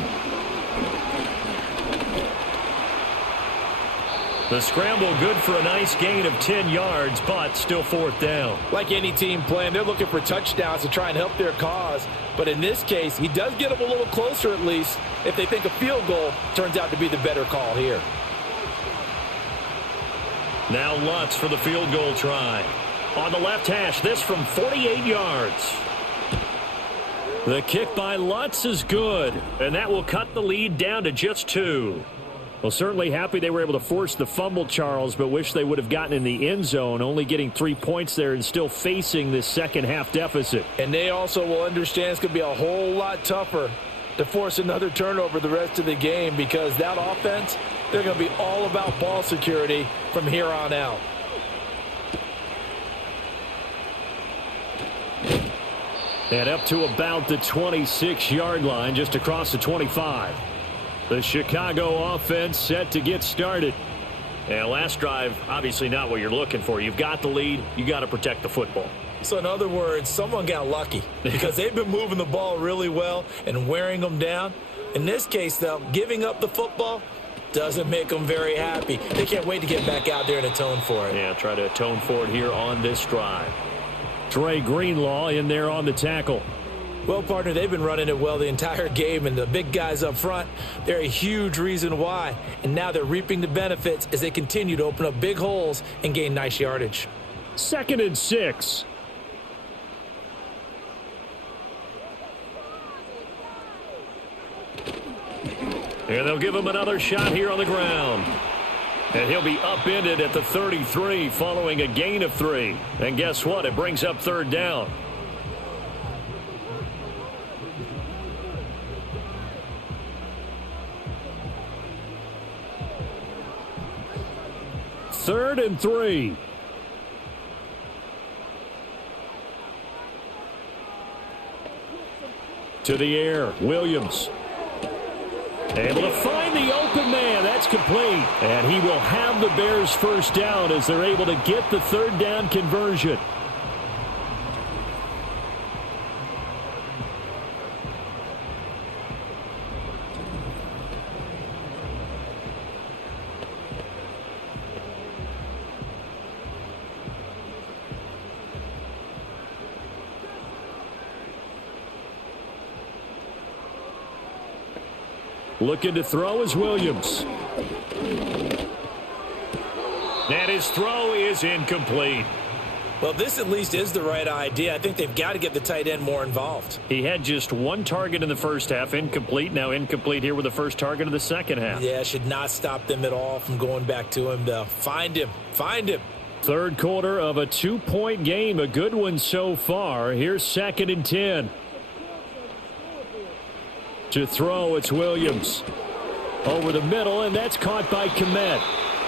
The scramble good for a nice gain of 10 yards, but still 4th down. Like any team playing, they're looking for touchdowns to try and help their cause. But in this case, he does get them a little closer at least if they think a field goal turns out to be the better call here. Now Lutz for the field goal try. On the left hash, this from 48 yards. The kick by Lutz is good, and that will cut the lead down to just 2. Well, certainly happy they were able to force the fumble, Charles, but wish they would have gotten in the end zone, only getting 3 points there and still facing this second half deficit. And they also will understand it's going to be a whole lot tougher to force another turnover the rest of the game because that offense, they're going to be all about ball security from here on out. And up to about the 26-yard line, just across the 25. The Chicago offense set to get started. And last drive, obviously not what you're looking for. You've got the lead. You got to protect the football. So in other words, someone got lucky because they've been moving the ball really well and wearing them down. In this case, though, giving up the football doesn't make them very happy. They can't wait to get back out there and atone for it. Yeah, try to atone for it here on this drive. Trey Greenlaw in there on the tackle. Well, partner, they've been running it well the entire game, and the big guys up front, they're a huge reason why. And now they're reaping the benefits as they continue to open up big holes and gain nice yardage. 2nd and 6. And they'll give him another shot here on the ground. And he'll be upended at the 33 following a gain of 3. And guess what? It brings up 3rd down. Third and 3. To the air, Williams. Able to find the open man. That's complete. And he will have the Bears first down as they're able to get the third down conversion. Looking to throw is Williams. And his throw is incomplete. Well, this at least is the right idea. I think they've got to get the tight end more involved. He had just one target in the first half, incomplete. Now incomplete here with the first target of the second half. Yeah, should not stop them at all from going back to him, though. Find him. Find him. Third quarter of a 2-point game. A good one so far. Here's 2nd and 10. To throw, it's Williams. Over the middle, and that's caught by Kmet.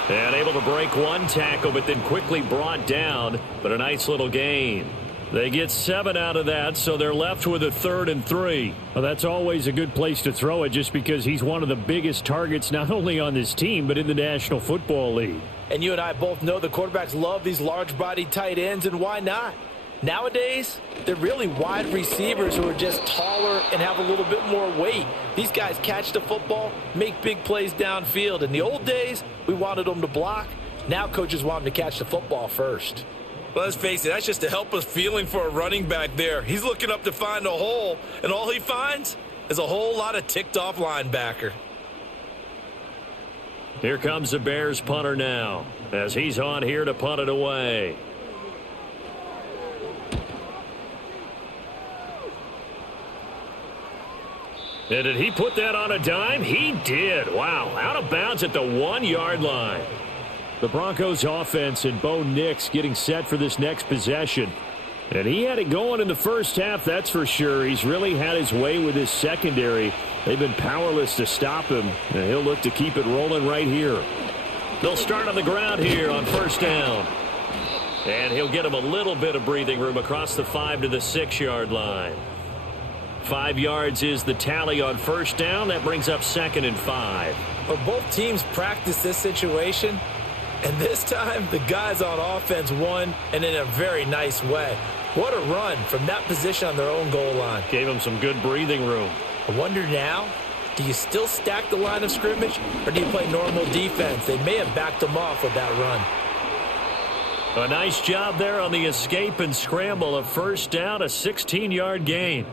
And able to break one tackle, but then quickly brought down. But a nice little gain. They get 7 out of that, so they're left with a 3rd and 3. Well, that's always a good place to throw it just because he's one of the biggest targets not only on this team, but in the National Football League. And you and I both know the quarterbacks love these large-bodied tight ends, and why not? Nowadays, they're really wide receivers who are just taller and have a little bit more weight. These guys catch the football, make big plays downfield. In the old days, we wanted them to block. Now coaches want them to catch the football first. Well, let's face it, that's just a helpless feeling for a running back there. He's looking up to find a hole, and all he finds is a whole lot of ticked-off linebacker. Here comes the Bears punter now as he's on here to punt it away. And did he put that on a dime? He did. Wow. Out of bounds at the 1-yard line. The Broncos offense and Bo Nix getting set for this next possession. And he had it going in the first half, that's for sure. He's really had his way with his secondary. They've been powerless to stop him. And he'll look to keep it rolling right here. They'll start on the ground here on first down. And he'll get him a little bit of breathing room across the 5 to the 6-yard line. 5 yards is the tally on first down. That brings up 2nd and 5. Well, both teams practice this situation, and this time the guys on offense won, and in a very nice way. What a run from that position on their own goal line. Gave them some good breathing room. I wonder now, do you still stack the line of scrimmage, or do you play normal defense? They may have backed them off with that run. A nice job there on the escape and scramble. A first down, a 16-yard gain.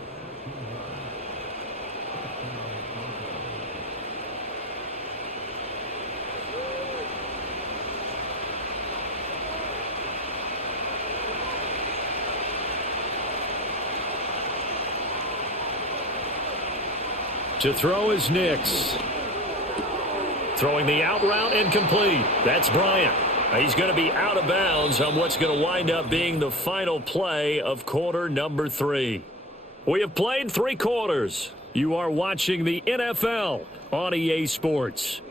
To throw is Nix. Throwing the out route incomplete. That's Bryant. He's going to be out of bounds on what's going to wind up being the final play of quarter number 3. We have played 3 quarters. You are watching the NFL on EA Sports.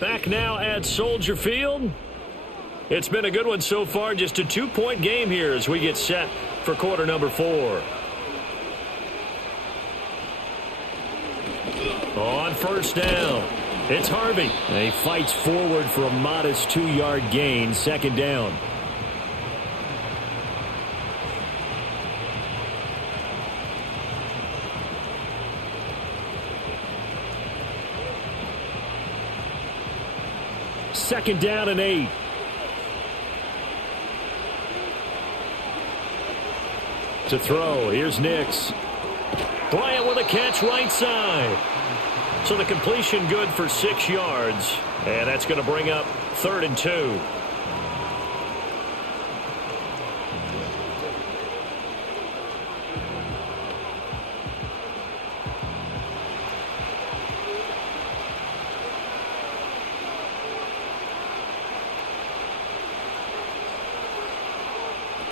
Back now at Soldier Field. It's been a good one so far. Just a 2-point game here as we get set for quarter number 4. On first down, it's Harvey. And he fights forward for a modest 2-yard gain. 2nd down. Second down and 8. To throw, here's Nix. Bryant with a catch right side. So the completion good for 6 yards. And that's going to bring up 3rd and 2.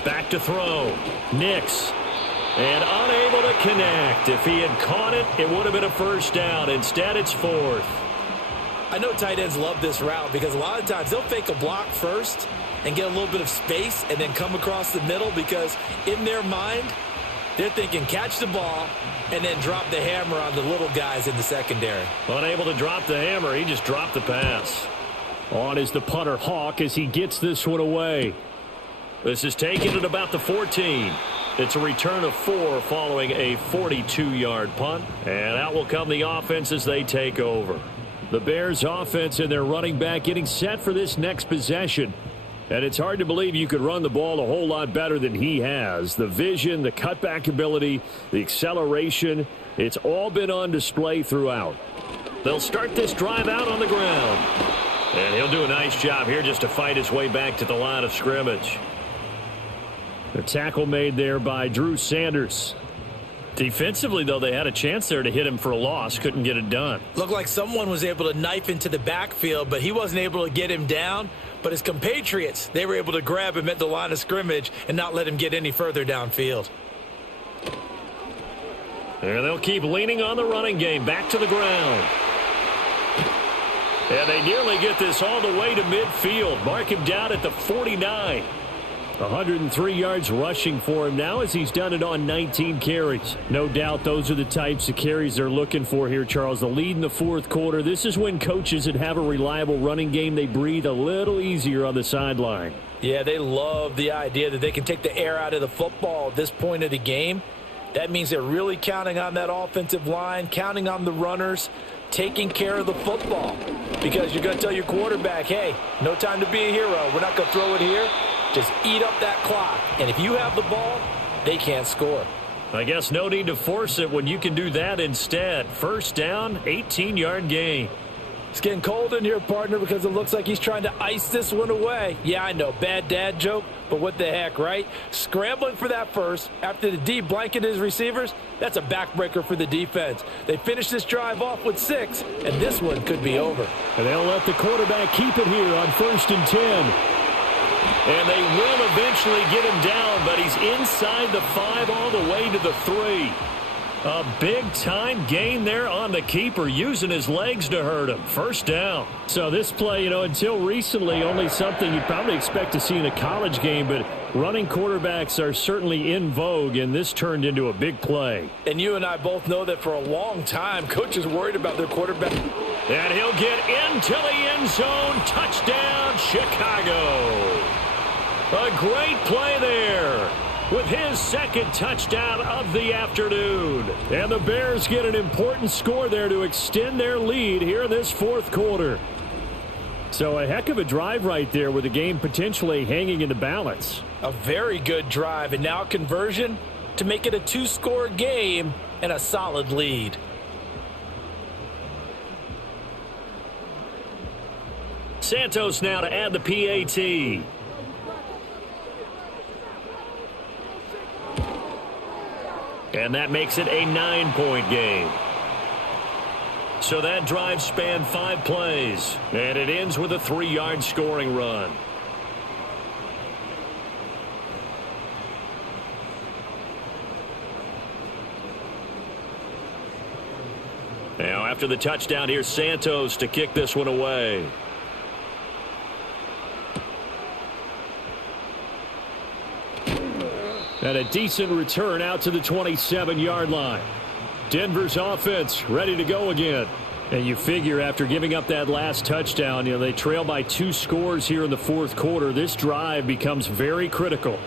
Back to throw. Nix. And unable to connect. If he had caught it, it would have been a first down. Instead, it's 4th. I know tight ends love this route because a lot of times they'll fake a block first, and get a little bit of space and then come across the middle, because in their mind, they're thinking catch the ball and then drop the hammer on the little guys in the secondary. Unable to drop the hammer, he just dropped the pass. On is the punter Hawk as he gets this one away. This is taken at about the 14. It's a return of 4 following a 42-yard punt. And out will come the offense as they take over. The Bears offense and their running back getting set for this next possession. And it's hard to believe you could run the ball a whole lot better than he has. The vision, the cutback ability, the acceleration, it's all been on display throughout. They'll start this drive out on the ground. And he'll do a nice job here just to fight his way back to the line of scrimmage. The tackle made there by Drew Sanders. Defensively, though, they had a chance there to hit him for a loss. Couldn't get it done. Looked like someone was able to knife into the backfield, but he wasn't able to get him down. But his compatriots, they were able to grab him at the line of scrimmage and not let him get any further downfield. And they'll keep leaning on the running game. Back to the ground. And they nearly get this all the way to midfield. Mark him down at the 49. 103 yards rushing for him now as he's done it on 19 carries. No doubt those are the types of carries they're looking for here, Charles. The lead in the fourth quarter. This is when coaches that have a reliable running game, they breathe a little easier on the sideline. Yeah, they love the idea that they can take the air out of the football at this point of the game. That means they're really counting on that offensive line, counting on the runners, taking care of the football. Because you're going to tell your quarterback, hey, no time to be a hero. We're not going to throw it here. Just eat up that clock. And if you have the ball, they can't score. I guess no need to force it when you can do that instead. First down, 18-yard gain. It's getting cold in here, partner, because it looks like he's trying to ice this one away. Yeah, I know, bad dad joke, but what the heck, right? Scrambling for that first after the D blanketed his receivers, that's a backbreaker for the defense. They finish this drive off with 6, and this one could be over. And they'll let the quarterback keep it here on 1st and 10. And they will eventually get him down, but he's inside the 5 all the way to the 3. A big-time gain there on the keeper, using his legs to hurt him. First down. So this play, until recently, only something you'd probably expect to see in a college game, but running quarterbacks are certainly in vogue, and this turned into a big play. And you and I both know that for a long time, coaches worried about their quarterback. And he'll get into the end zone. Touchdown, Chicago. A great play there with his second touchdown of the afternoon. And the Bears get an important score there to extend their lead here in this fourth quarter. So a heck of a drive right there with the game potentially hanging in the balance. A very good drive, and now conversion to make it a 2-score game and a solid lead. Santos now to add the PAT. And that makes it a 9-point game. So that drive spanned 5 plays. And it ends with a 3-yard scoring run. Now after the touchdown, here's Santos to kick this one away. And a decent return out to the 27-yard line. Denver's offense ready to go again. And you figure after giving up that last touchdown, they trail by 2 scores here in the fourth quarter. This drive becomes very critical.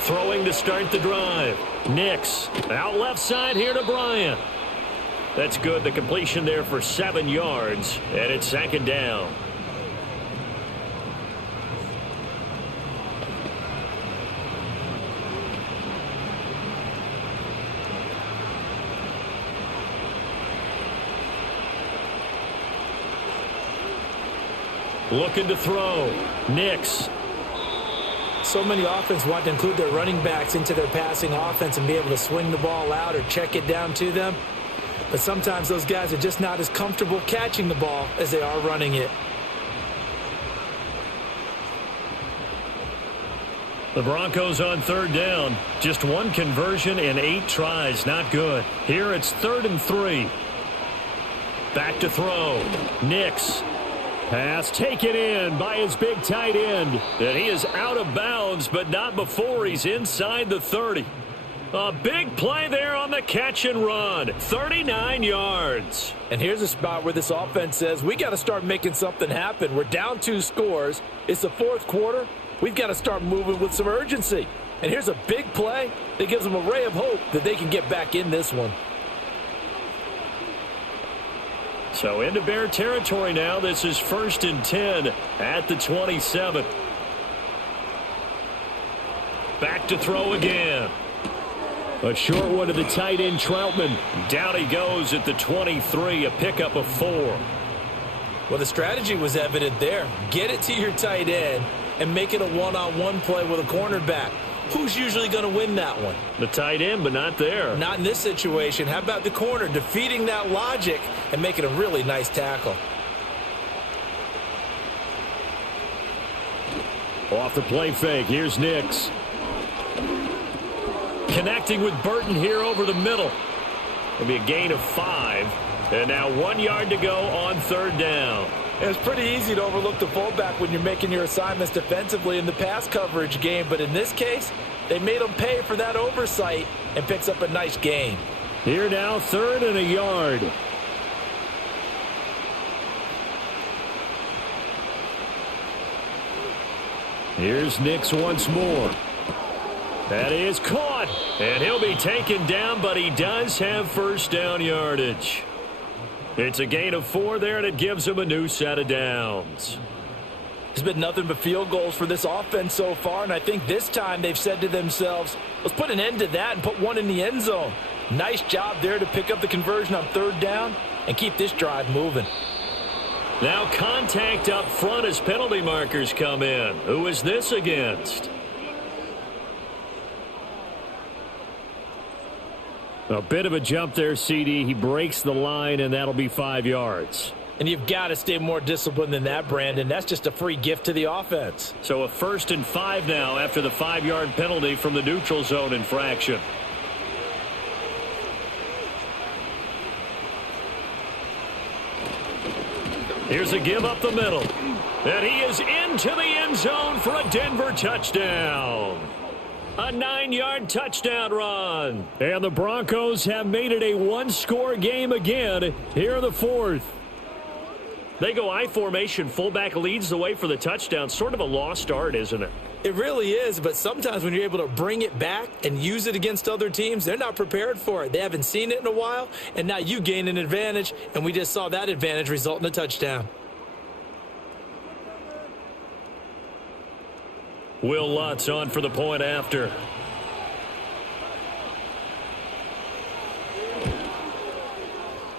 Throwing to start the drive. Nix out left side here to Bryant. That's good. The completion there for 7 yards. And it's 2nd down. Looking to throw. Nix. So many offenses want to include their running backs into their passing offense and be able to swing the ball out or check it down to them. But sometimes those guys are just not as comfortable catching the ball as they are running it. The Broncos on 3rd down. Just 1 conversion and 8 tries. Not good. Here it's 3rd and 3. Back to throw. Nix. Pass taken in by his big tight end. And he is out of bounds, but not before he's inside the 30. A big play there on the catch and run. 39 yards. And here's a spot where this offense says, we got to start making something happen. We're down 2 scores. It's the fourth quarter. We've got to start moving with some urgency. And here's a big play that gives them a ray of hope that they can get back in this one. So into Bear territory now. This is 1st and 10 at the 27. Back to throw again. A short one to the tight end, Troutman. Down he goes at the 23, a pickup of 4. Well, the strategy was evident there. Get it to your tight end and make it a one-on-one play with a cornerback. Who's usually going to win that one? The tight end, but not there. Not in this situation. How about the corner defeating that logic and making a really nice tackle? Off the play fake, here's Nix. Connecting with Burton here over the middle. It'll be a gain of 5. And now 1 yard to go on 3rd down. It's pretty easy to overlook the fullback when you're making your assignments defensively in the pass coverage game. But in this case, they made him pay for that oversight and picks up a nice gain. Here now, 3rd and a yard. Here's Nix once more. That is caught, and he'll be taken down, but he does have 1st down yardage. It's a gain of 4 there, and it gives him a new set of downs. There's been nothing but field goals for this offense so far, and I think this time they've said to themselves, let's put an end to that and put one in the end zone. Nice job there to pick up the conversion on 3rd down and keep this drive moving. Now contact up front as penalty markers come in. Who is this against? A bit of a jump there, CD. He breaks the line, and that'll be 5 yards. And you've got to stay more disciplined than that, Brandon. That's just a free gift to the offense. So a 1st and 5 now after the 5-yard penalty from the neutral zone infraction. Here's a give up the middle. And he is into the end zone for a Denver touchdown. A 9-yard touchdown run. And the Broncos have made it a 1-score game again here in the 4th. They go I formation. Fullback leads the way for the touchdown. Sort of a lost art, isn't it? It really is, but sometimes when you're able to bring it back and use it against other teams, they're not prepared for it. They haven't seen it in a while, and now you gain an advantage, and we just saw that advantage result in a touchdown. Will Lutz on for the point after.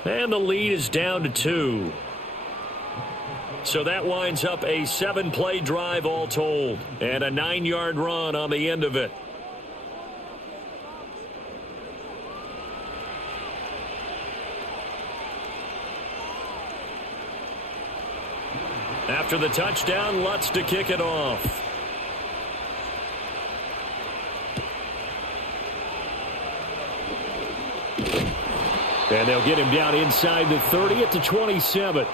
And the lead is down to 2. So that winds up a 7-play drive all told. And a 9-yard run on the end of it. After the touchdown, Lutz to kick it off. And they'll get him down inside the 30 at the 27.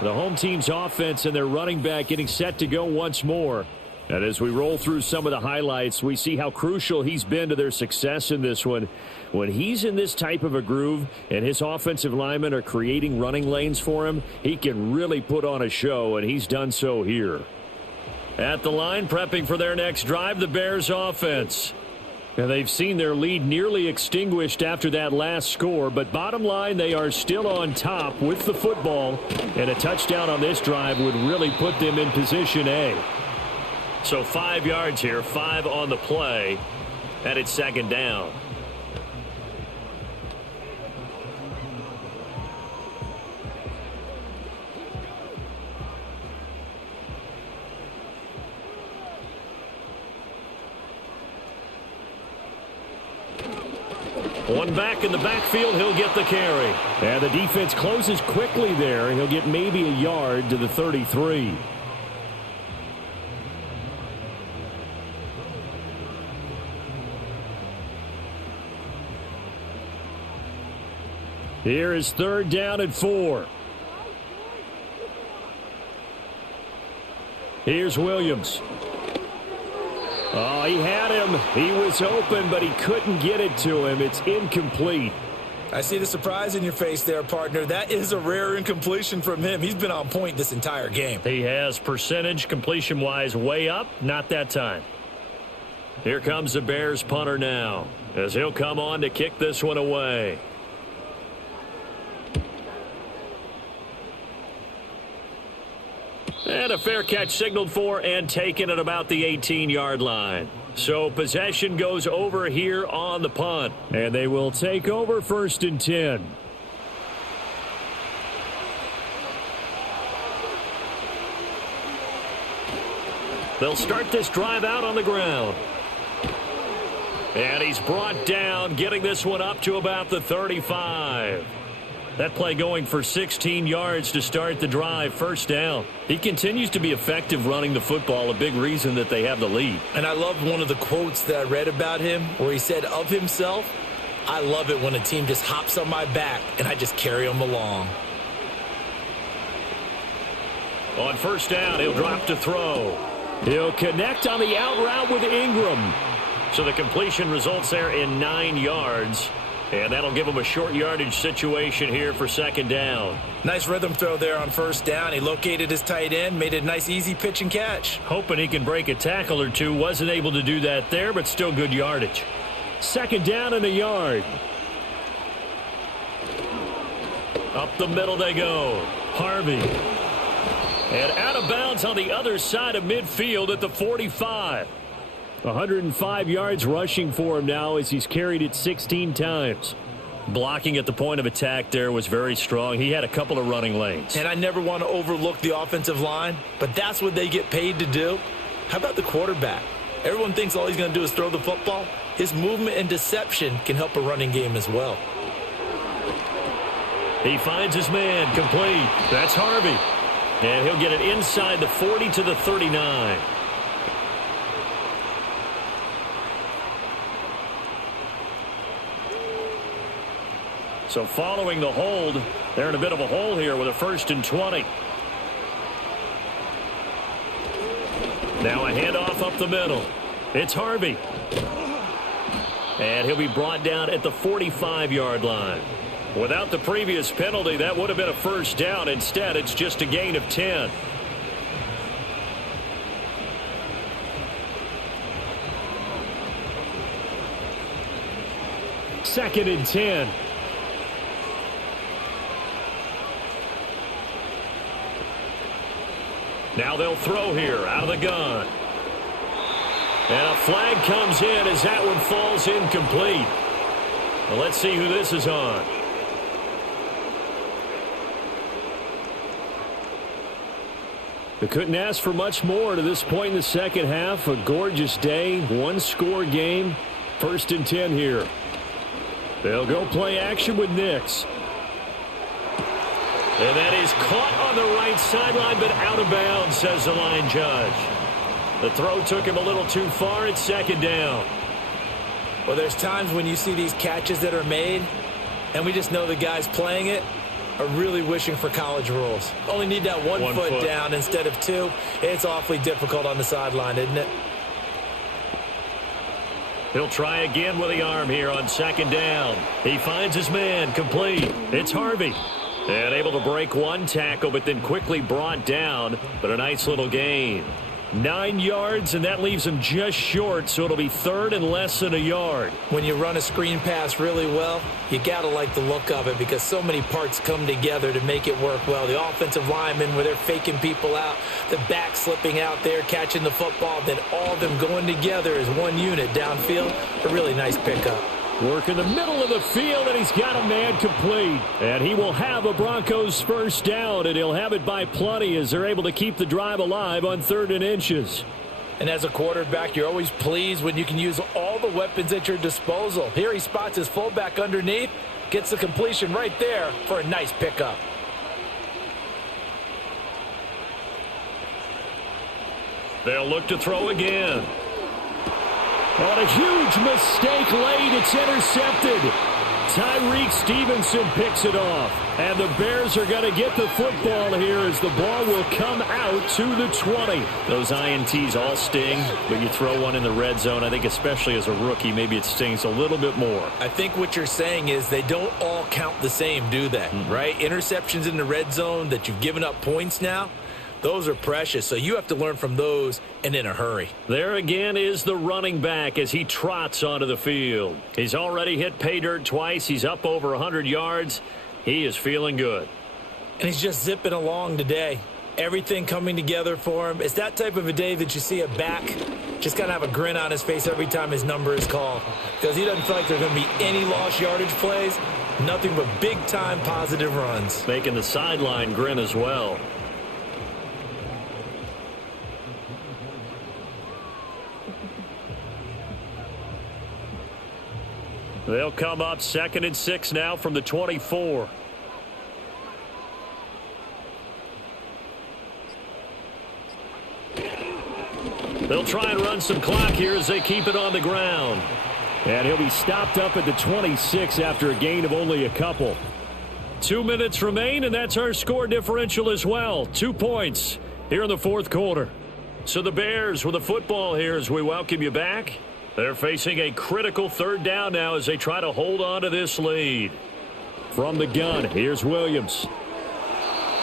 The home team's offense and their running back getting set to go once more. And as we roll through some of the highlights, we see how crucial he's been to their success in this one. When he's in this type of a groove and his offensive linemen are creating running lanes for him, he can really put on a show, and he's done so here. At the line, prepping for their next drive, the Bears offense. And they've seen their lead nearly extinguished after that last score, but bottom line, they are still on top with the football, and a touchdown on this drive would really put them in position A. So 5 yards here, 5 on the play, and it's 2nd down. One back in the backfield, he'll get the carry. And the defense closes quickly there. He'll get maybe a yard to the 33. Here is 3rd down and 4. Here's Williams. Oh, he had him. He was open, but he couldn't get it to him. It's incomplete. I see the surprise in your face there, partner. That is a rare incompletion from him. He's been on point this entire game. He has percentage completion-wise way up. Not that time. Here comes the Bears punter now, as he'll come on to kick this one away. And a fair catch signaled for and taken at about the 18-yard line. So possession goes over here on the punt. And they will take over 1st and 10. They'll start this drive out on the ground. And he's brought down, getting this one up to about the 35. That play going for 16 yards to start the drive. 1st down. He continues to be effective running the football, a big reason that they have the lead. And I love one of the quotes that I read about him where he said of himself, "I love it when a team just hops on my back and I just carry them along." On 1st down, he'll drop to throw. He'll connect on the out route with Ingram. So the completion results there in 9 yards. And that'll give him a short yardage situation here for 2nd down. Nice rhythm throw there on 1st down. He located his tight end, made it a nice easy pitch and catch. Hoping he can break a tackle or two. Wasn't able to do that there, but still good yardage. 2nd down and a yard. Up the middle they go. Harvey. And out of bounds on the other side of midfield at the 45. 105 yards rushing for him now as he's carried it 16 times. Blocking at the point of attack there was very strong. He had a couple of running lanes. And I never want to overlook the offensive line, but that's what they get paid to do. How about the quarterback? Everyone thinks all he's going to do is throw the football. His movement and deception can help a running game as well. He finds his man complete. That's Harvey. And he'll get it inside the 40 to the 39. So following the hold, they're in a bit of a hole here with a 1st and 20. Now a handoff up the middle. It's Harvey. And he'll be brought down at the 45-yard line. Without the previous penalty, that would have been a 1st down. Instead, it's just a gain of 10. Second and 10. Now they'll throw here out of the gun. And a flag comes in as that one falls incomplete. Well, let's see who this is on. They couldn't ask for much more to this point in the 2nd half. A gorgeous day, 1-score game. 1st and 10 here. They'll go play action with Nix. And that is caught on the right sideline, but out of bounds, says the line judge. The throw took him a little too far. It's 2nd down. Well, there's times when you see these catches that are made, and we just know the guys playing it are really wishing for college rules. Only need that one foot down instead of 2. It's awfully difficult on the sideline, isn't it? He'll try again with the arm here on 2nd down. He finds his man complete. It's Harvey. And able to break one tackle, but then quickly brought down. But a nice little gain. 9 yards, and that leaves him just short, so it'll be 3rd and less than a yard. When you run a screen pass really well, you got to like the look of it because so many parts come together to make it work well. The offensive linemen, where they're faking people out, the back slipping out there, catching the football, then all of them going together as one unit downfield. A really nice pickup. Work in the middle of the field, and he's got a man complete. And he will have a Broncos 1st down, and he'll have it by plenty as they're able to keep the drive alive on 3rd and inches. And as a quarterback, you're always pleased when you can use all the weapons at your disposal. Here he spots his fullback underneath, gets the completion right there for a nice pickup. They'll look to throw again. On a huge mistake late, it's intercepted. Tyreek Stevenson picks it off. And the Bears are going to get the football here as the ball will come out to the 20. Those INTs all sting, but you throw one in the red zone, I think especially as a rookie, maybe it stings a little bit more. I think what you're saying is they don't all count the same, do they? Right? Interceptions in the red zone that you've given up points now, those are precious, so you have to learn from those and in a hurry. There again is the running back as he trots onto the field. He's already hit pay dirt twice. He's up over 100 yards. He is feeling good. And he's just zipping along today. Everything coming together for him. It's that type of a day that you see a back just kind of have a grin on his face every time his number is called. Because he doesn't feel like there are going to be any lost yardage plays. Nothing but big-time positive runs. Making the sideline grin as well. They'll come up 2nd and 6 now from the 24. They'll try and run some clock here as they keep it on the ground. And he'll be stopped up at the 26 after a gain of only a couple. 2 minutes remain, and that's our score differential as well. 2 points here in the fourth quarter. So the Bears with the football here as we welcome you back. They're facing a critical 3rd down now as they try to hold on to this lead. From the gun, here's Williams.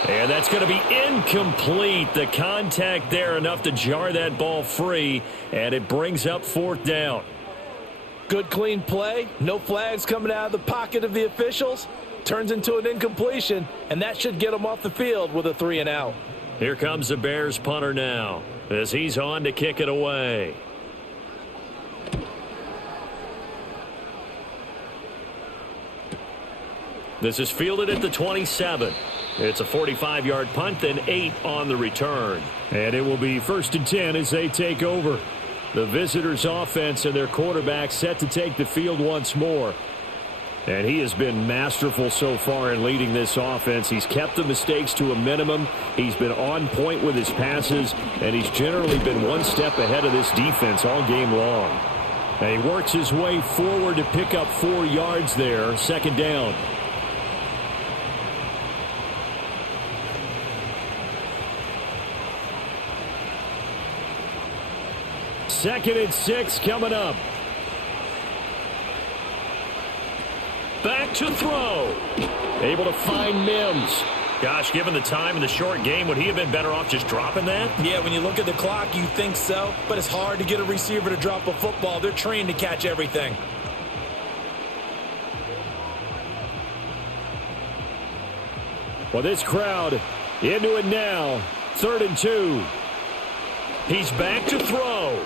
And that's going to be incomplete. The contact there enough to jar that ball free, and it brings up 4th down. Good clean play. No flags coming out of the pocket of the officials. Turns into an incompletion, and that should get them off the field with a 3 and out. Here comes the Bears punter now as he's on to kick it away. This is fielded at the 27. It's a 45-yard punt, then 8 on the return. And it will be 1st and 10 as they take over. The visitors' offense and their quarterback set to take the field once more. And he has been masterful so far in leading this offense. He's kept the mistakes to a minimum. He's been on point with his passes, and he's generally been one step ahead of this defense all game long. And he works his way forward to pick up 4 yards there, 2nd down. Second and 6 coming up. Back to throw. Able to find Mims. Gosh, given the time in the short game, would he have been better off just dropping that? Yeah, when you look at the clock, you think so. But it's hard to get a receiver to drop a football. They're trained to catch everything. Well, this crowd into it now. 3rd and 2. He's back to throw.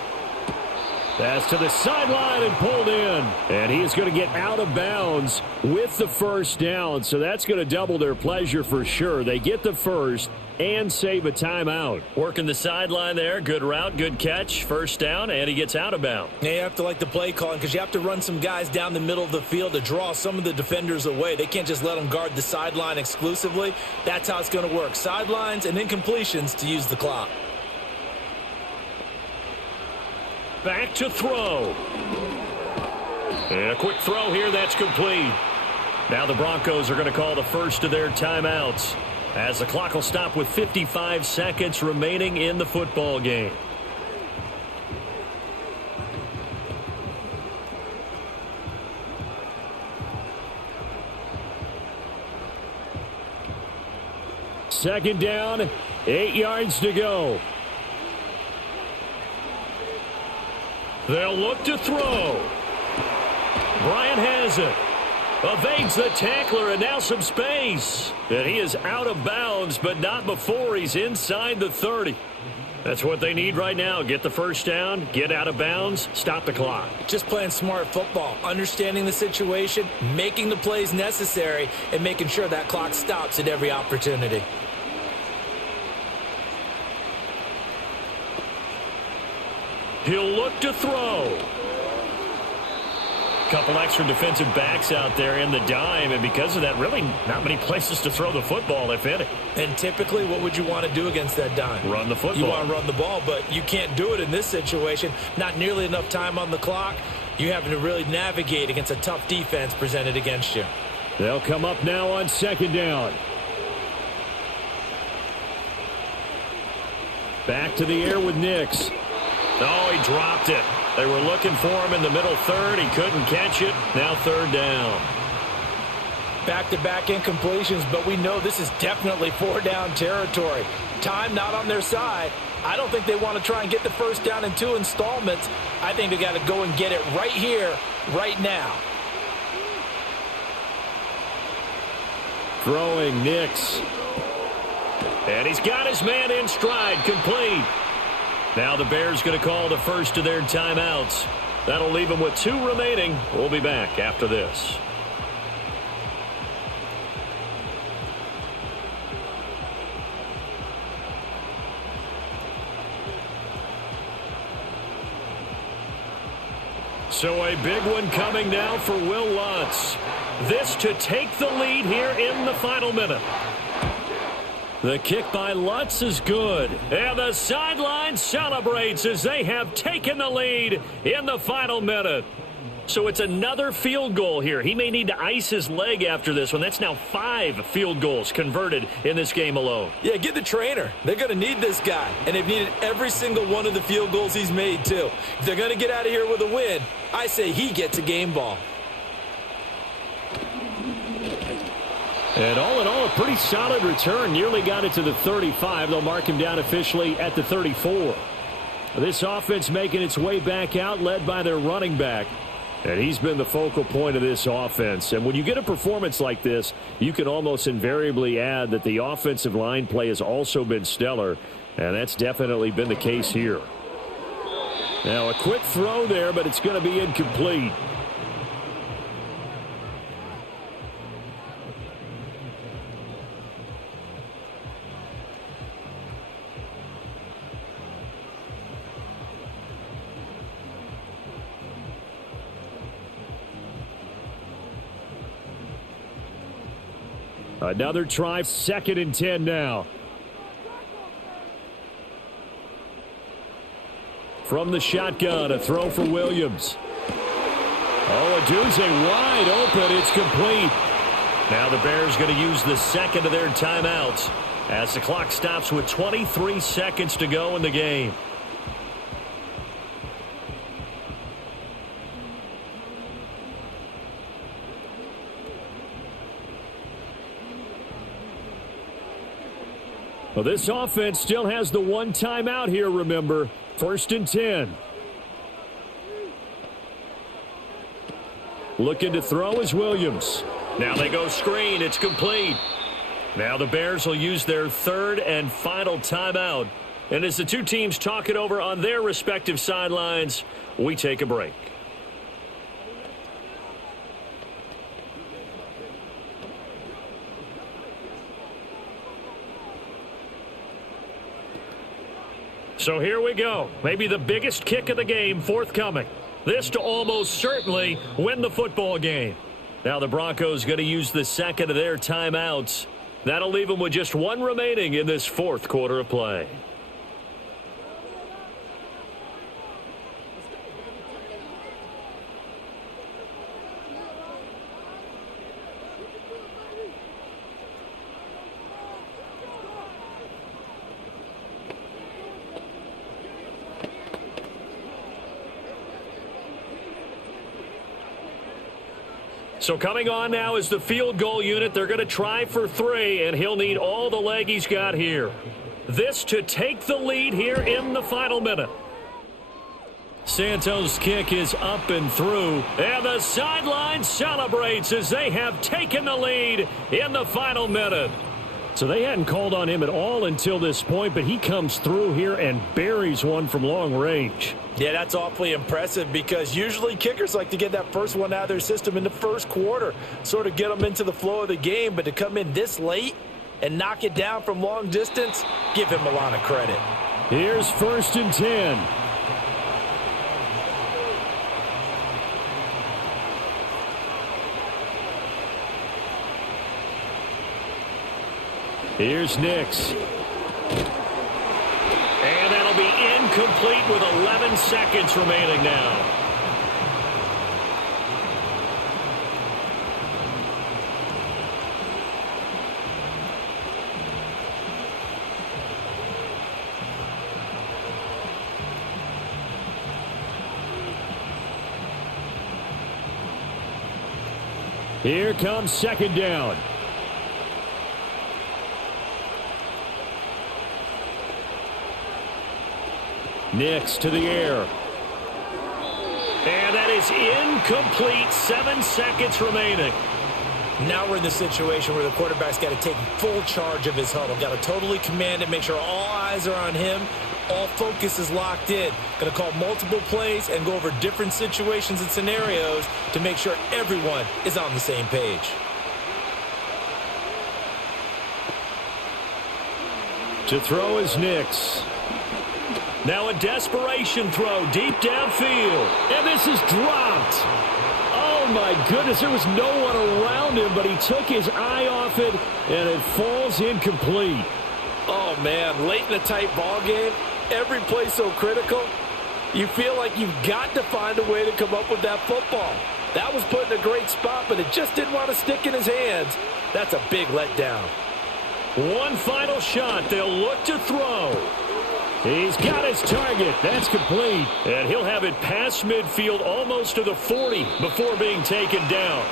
That's to the sideline and pulled in. And he is going to get out of bounds with the 1st down. So that's going to double their pleasure for sure. They get the 1st and save a timeout. Working the sideline there. Good route, good catch. 1st down, and he gets out of bounds. Yeah, you have to like the play calling because you have to run some guys down the middle of the field to draw some of the defenders away. They can't just let them guard the sideline exclusively. That's how it's going to work. Sidelines and incompletions to use the clock. Back to throw. And a quick throw here, that's complete. Now the Broncos are going to call the first of their timeouts as the clock will stop with 55 seconds remaining in the football game. Second down, 8 yards to go. They'll look to throw. Bryant has it. Evades the tackler, and now some space. And he is out of bounds, but not before he's inside the 30. That's what they need right now. Get the 1st down, get out of bounds, stop the clock. Just playing smart football, understanding the situation, making the plays necessary, and making sure that clock stops at every opportunity. He'll look to throw. Couple extra defensive backs out there in the dime, and because of that, really not many places to throw the football, if any. And typically, what would you want to do against that dime? Run the football. You want to run the ball, but you can't do it in this situation. Not nearly enough time on the clock. You having to really navigate against a tough defense presented against you. They'll come up now on second down. Back to the air with Nix. Oh, he dropped it. They were looking for him in the middle third. He couldn't catch it. Now third down. Back-to-back incompletions, but we know this is definitely four-down territory. Time not on their side. I don't think they want to try and get the first down in 2 installments. I think they got to go and get it right here, right now. Throwing Nix. And he's got his man in stride, complete. Now the Bears going to call the first of their timeouts. That'll leave them with 2 remaining. We'll be back after this. So a big one coming now for Will Lutz. This to take the lead here in the final minute. The kick by Lutz is good. And the sideline celebrates as they have taken the lead in the final minute. So it's another field goal here. He may need to ice his leg after this one. That's now 5 field goals converted in this game alone. Yeah, get the trainer. They're going to need this guy. And they've needed every single one of the field goals he's made, too. If they're going to get out of here with a win, I say he gets a game ball. And all in all, a pretty solid return. Nearly got it to the 35. They'll mark him down officially at the 34. This offense making its way back out, led by their running back. And he's been the focal point of this offense. And when you get a performance like this, you can almost invariably add that the offensive line play has also been stellar. And that's definitely been the case here. Now a quick throw there, but it's going to be incomplete. Another try, 2nd and 10 now. From the shotgun, a throw for Williams. Oh, Aduze wide open. It's complete. Now the Bears going to use the second of their timeouts as the clock stops with 23 seconds to go in the game. Well, this offense still has the 1 timeout here, remember. 1st and 10. Looking to throw is Williams. Now they go screen. It's complete. Now the Bears will use their 3rd and final timeout. And as the 2 teams talk it over on their respective sidelines, we take a break. So here we go. Maybe the biggest kick of the game forthcoming. This to almost certainly win the football game. Now the Broncos going to use the second of their timeouts. That'll leave them with just 1 remaining in this 4th quarter of play. So coming on now is the field goal unit. They're going to try for 3, and he'll need all the leg he's got here. This to take the lead here in the final minute. Santos' kick is up and through, and the sideline celebrates as they have taken the lead in the final minute. So they hadn't called on him at all until this point, but he comes through here and buries one from long range. Yeah, that's awfully impressive because usually kickers like to get that first one out of their system in the 1st quarter, sort of get them into the flow of the game, but to come in this late and knock it down from long distance, give him a lot of credit. Here's 1st and 10. Here's Nix. And that'll be incomplete with 11 seconds remaining now. Here comes second down. Nix to the air. And that is incomplete. 7 seconds remaining. Now we're in the situation where the quarterback's got to take full charge of his huddle. Got to totally command it, make sure all eyes are on him. All focus is locked in. Going to call multiple plays and go over different situations and scenarios to make sure everyone is on the same page. To throw is Nix. Now a desperation throw deep downfield. And this is dropped. Oh, my goodness. There was no one around him, but he took his eye off it, and it falls incomplete. Oh, man. Late in a tight ball game, every play so critical. You feel like you've got to find a way to come up with that football. That was put in a great spot, but it just didn't want to stick in his hands. That's a big letdown. One final shot. They'll look to throw. He's got his target. That's complete. And he'll have it past midfield almost to the 40 before being taken down.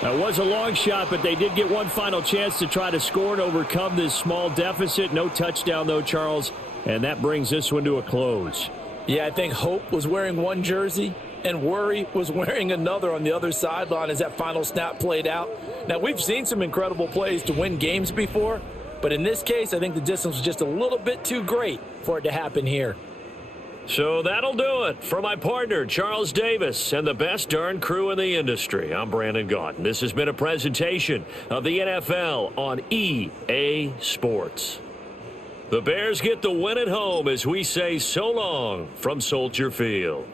That was a long shot, but they did get one final chance to try to score and overcome this small deficit. No touchdown, though, Charles. And that brings this one to a close. Yeah, I think Hope was wearing one jersey and Worry was wearing another on the other sideline as that final snap played out. Now, we've seen some incredible plays to win games before, but in this case, I think the distance was just a little bit too great for it to happen here. So that'll do it. For my partner, Charles Davis, and the best darn crew in the industry, I'm Brandon Gaudin. This has been a presentation of the NFL on EA Sports. The Bears get the win at home as we say so long from Soldier Field.